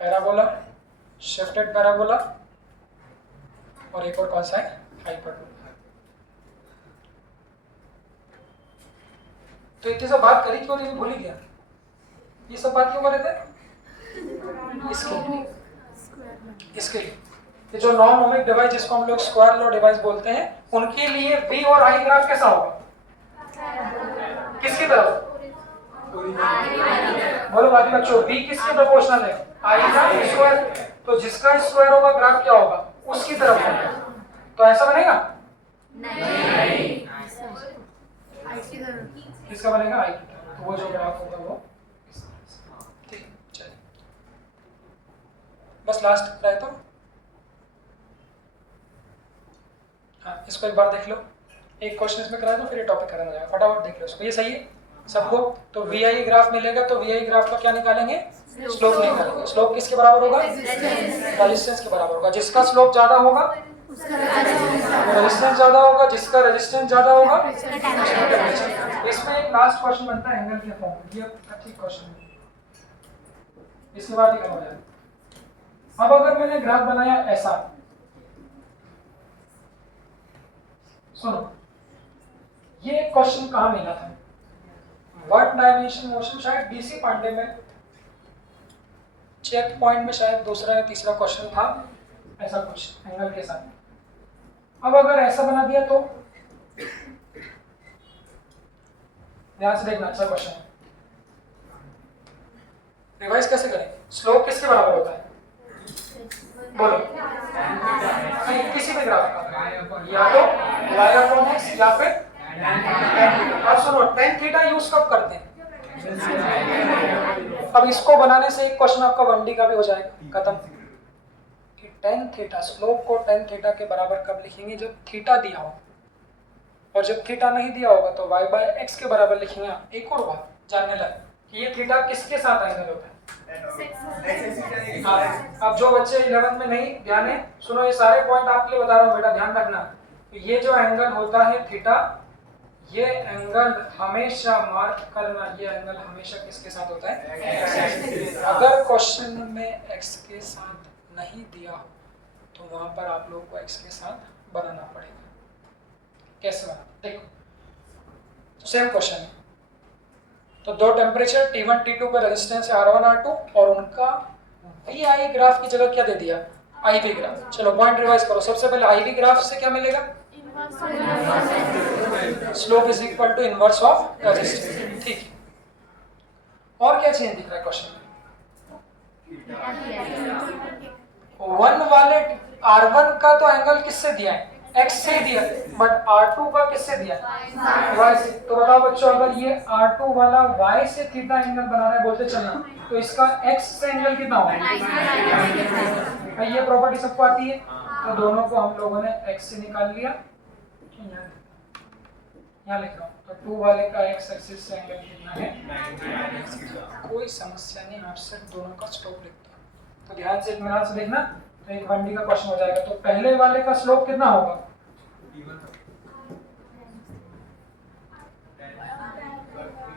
parabola, shifted parabola, और एक और कौन सा है? हाइपरबोला। तो इतनी सब बात करी क्यों नहीं, भूल ही गया। ये सब बात क्यों कर रहे थे? इसके लिए ये जो नॉन ओमिक डिवाइस जिसको हम लोग स्क्वायर लॉ डिवाइस बोलते हैं, उनके लिए V और I ग्राफ कैसा होगा? किसकी तरफ? बोलो बाकी बच्चों, V किसके प्रोपोर्शनल है? I का स्क्वायर। तो जिसका स्क्वायर होगा ग्राफ क्या होगा? उसकी तरफ होगा। तो ऐसा बनेगा? नहीं। किसका बनेगा? I की तरफ। तो वो जो ग्राफ होगा वो ठीक। चलिए बस लास्ट कराए तो हाँ, इसको एक बार देख लो। एक क्वेश्चन इसमें कराए तो फिर ये टॉपिक खत्म हो जाएगा। फटाफट देख लो इसको। ये सही है सबको? तो VI ग्राफ मिलेगा तो VI ग्राफ का क्या निकालेंगे? स्लोप निकालेंगे। स्लोप किसके बराबर होगा? रेजिस्टेंस के बराबर होगा। जिसका स्लोप ज्यादा होगा रेजिस्टेंस ज्यादा होगा, जिसका रेजिस्टेंस ज्यादा होगा। इसमें एक लास्ट क्वेश्चन बनता है एंगल के फॉर्म में। ये ठीक क्वेश्चन है, इसके बाद ही खत्म हो जाएगा। अब अगर मैंने ग्राफ बनाया ऐसा, सुनो, ये क्वेश्चन कहाँ मिला था? वन डायमेंशन मोशन, शायद DC पांडे में चेक पॉइंट में शायद दूसरा या तीसरा क्वेश्चन था ऐसा कुछ एंगल के साथ। अब अगर ऐसा बना दिया तो ध्यान से देखना, अच्छा क्वेश्चन है। रिवाइज कैसे करें? स्लोप किसके बराबर होता है? बोलो। किसी भी ग्राफ का या तो y/x या फिर अब सुनो, tan थीटा यूज कब करते हैं? अब इसको बनाने से एक क्वेश्चन आपका 1D का भी हो जाएगा खत्म कि tan थीटा, स्लोप को tan थीटा के बराबर कब लिखेंगे? जब थीटा दिया हो, और जब थीटा नहीं दिया होगा तो y/x के बराबर लिखेंगे। एक और बात जानने लगे कि ये थीटा किसके साथ एंगल होता है? अब जो बच्चे 11th में नहीं ध्यान है, सुनो ये सारे पॉइंट आपके लिए बता रहा हूँ बेटा, ध्यान रखना। तो ये जो एंगल होता है थीटा, ये एंगल हमेशा मार्क करना, ये एंगल हमेशा किसके साथ होता है? अगर क्वेश्चन में x के साथ नहीं दिया हो तो वहां पर आप लोगों को x के साथ बनाना पड़ेगा। कैसे बना? देखो, तो सेम क्वेश्चन है। तो दो टेम्परेचर T1 T2 पर रेजिस्टेंस है R1 R2, और उनका VI ग्राफ की जगह क्या दे दिया? IV graph. चलो पॉइंट रिवाइज करो। सबसे पहले IV ग्राफ से क्या मिलेगा? Slope is equal to inverse of resistance. ठीक है, और क्या चेंज दिख रहा है क्वेश्चन में? 1 वाले R1 का तो एंगल किससे दिया है? X से दिया, बट R2 का किससे दिया? Y से। तो बताओ बच्चों, अगर ये R2 वाला Y से थीटा एंगल बना रहा है बोलते चलना, तो इसका X से एंगल कितना होगा? ये प्रॉपर्टी सबको आती है, तो दोनों को हम लोगों ने X से निकाल लिया। यहाँ लिख रहा हूँ, तो 2 वाले का X एक्सिस से एंगल कितना है? कोई समस्या नहीं, आप सिर्फ दोनों का स्लोप लिखते हो। तो ध्यान से इत्मीनान से देखना, तो एक 1D का क्वेश्चन हो जाएगा। तो पहले वाले का स्लोप कितना होगा?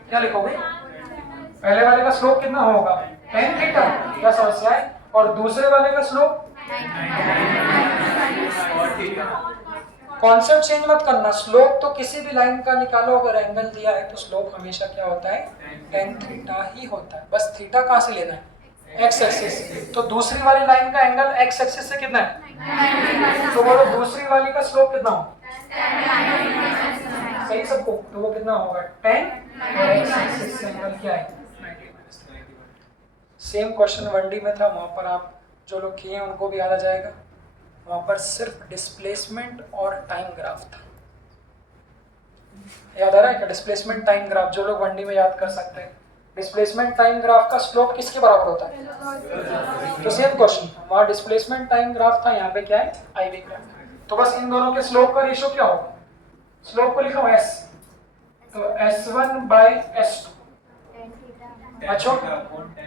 क्या लिखोगे? पहले वाले का स्लोप कितना होगा? tan theta. क्या समस्या है? और दूसरे वाले का स्लोप? कॉन्सेप्ट चेंज मत करना। स्लोप तो किसी भी लाइन का निकालो, अगर एंगल दिया है तो स्लोप हमेशा क्या होता है? tan थीटा ही होता है। बस थीटा कहाँ से लेना है? x axis. तो दूसरी वाली लाइन का एंगल x एक्सिस से कितना है? तो बोलो दूसरी वाली का स्लोप कितना होगा? सही सबको? तो वो कितना होगा? tan, और x एक्सिस से एंगल क्या है? 90 - सेम क्वेश्चन 1D में था, वहां पर आप जो लोग किए हैं उनको भी याद आ जाएगा। वहां पर सिर्फ डिस्प्लेसमेंट और टाइम ग्राफ था। याद आ रहा है क्या? डिस्प्लेसमेंट टाइम ग्राफ जो लोग 1D में याद कर सकते हैं। डिस्प्लेसमेंट टाइम ग्राफ का स्लोप किसके बराबर होता है? तो सेम क्वेश्चन, वहाँ डिस्प्लेसमेंट टाइम ग्राफ था, यहाँ पे क्या है? IV graph. तो बस इन दोनों के स्लोप का रेशियो क्या होगा? स्लोप को लिखा हुआ s, तो s1 बाय s2। अच्छा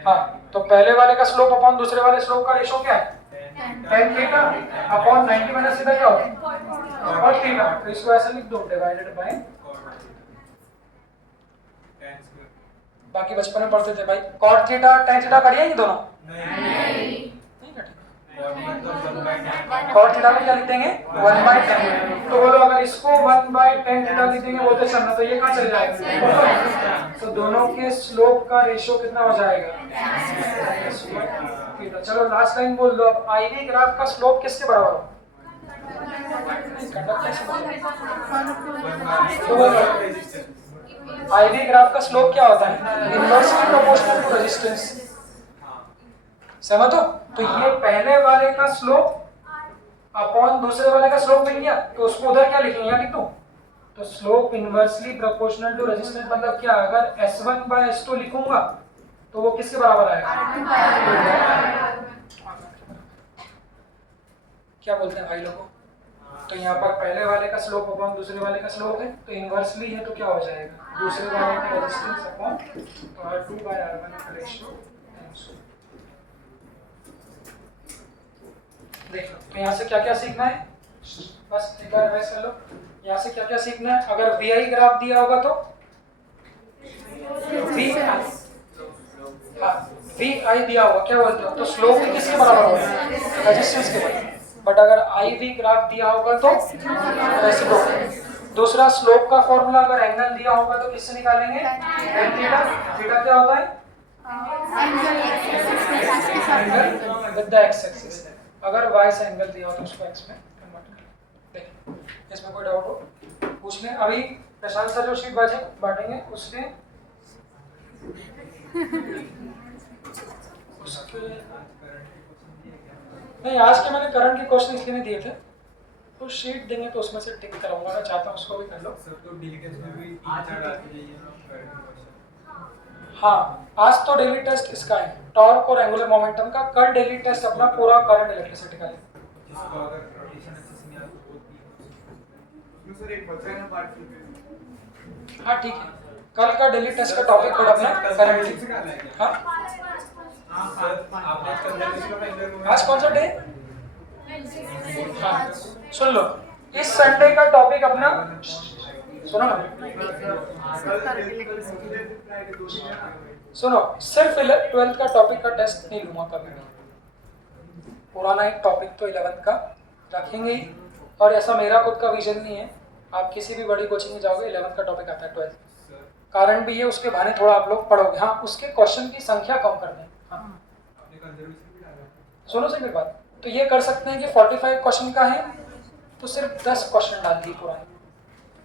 हाँ, तो पहले वाले का स्लोप अपॉन दूसरे वाले स्लोप का रेशियो क्या है? tan थीटा अपॉन 90 माइनस सीधा क्या होगा? cot theta. तो इसको ऐसे लिख दो, डिवाइडेड बाय, बाकी बचपन में पढ़ते थे भाई, cot थीटा tan थीटा करिए ये दोनों नहीं कटे। cot थीटा को क्या लिख देंगे? 1/10। तो बोलो अगर इसको 1/10 थीटा लिख देंगे बोलते चलना, तो ये कहाँ चले जाएगा? तो दोनों के स्लोप का रेशियो कितना हो जाएगा? थीटा। चलो लास्ट लाइन बोल दो अब, आईवी ग्राफ का स्लोप किसके बराबर हो? आईवी ग्राफ का स्लोप क्या होता है? Inversely proportional to resistance. सहमत हो? तो ये पहले वाले का स्लोप अपॉन दूसरे वाले का स्लोप मिल गया, तो उसको उधर क्या लिखेंगे? यहाँ लिख दो, तो slope inversely proportional to resistance मतलब क्या? अगर s1 बाय s2 लिखूंगा तो वो किसके बराबर आएगा? क्या बोलते हैं भाई लोगों? तो यहाँ पर पहले वाले का स्लोप अपॉन दूसरे वाले का स्लोप है, तो इनवर्सली है तो क्या हो जाएगा? दूसरे वाले का resistance upon R2 bye R1 का रेशियो। देखो तो यहाँ से क्या क्या सीखना है, बस एक बार रिवाइज कर लो। यहाँ से क्या क्या सीखना है? अगर VI ग्राफ दिया होगा तो VI दिया होगा, क्या बोलते हो? तो स्लोप किसके बराबर होगा? रेजिस्टेंस के बराबर। बट अगर IV ग्राफ दिया होगा तो रेसिप्रोकल। दूसरा स्लोप का फॉर्मूला अगर एंगल दिया होगा तो किससे निकालेंगे? tan theta. थीटा क्या होता है? Angle with the x axis. अगर y से एंगल दिया हो तो उसको x में कन्वर्ट कर लें। देखिए इसमें कोई डाउट हो पूछ लें। अभी प्रशांत सर जो शीट बांटेंगे उसके नहीं, आज के मैंने करंट के क्वेश्चन इसलिए नहीं दिए थे, तो शीट देंगे तो उसमें से टिक कराऊंगा, मैं चाहता हूँ उसको भी कर लो। तो डेली टेस्ट में भी 3-4 आते जाइए ना। हाँ, आज तो डेली टेस्ट इसका है, टॉर्क और एंगुलर मोमेंटम का। कल डेली टेस्ट अपना पूरा करंट इलेक्ट्रिसिटी का है। जिसको अगर रोटेशन अच्छे से नहीं आता तो वो उसमें सर एक बचा है ना पार्ट। हाँ ठीक है, कल का डेली टेस्ट का टॉपिक कोड अपना करंट। हाँ आज कौन सा डे? हाँ सुन लो, इस संडे का टॉपिक अपना सुनो ना, सुनो सिर्फ 12th का टॉपिक का टेस्ट नहीं लूंगा कभी भी, पुराना एक टॉपिक तो 11th का रखेंगे ही। और ऐसा मेरा खुद का विजन नहीं है, आप किसी भी बड़ी कोचिंग में जाओगे 11th का टॉपिक आता है 12th। कारण भी ये उसके बहाने थोड़ा आप लोग पढ़ोगे। हाँ उसके क्वेश्चन की संख्या कम कर दें। हाँ सुनो सही मेरी बात, तो ये कर सकते हैं कि 45 क्वेश्चन का है तो सिर्फ 10 क्वेश्चन डाल दिए पुराने।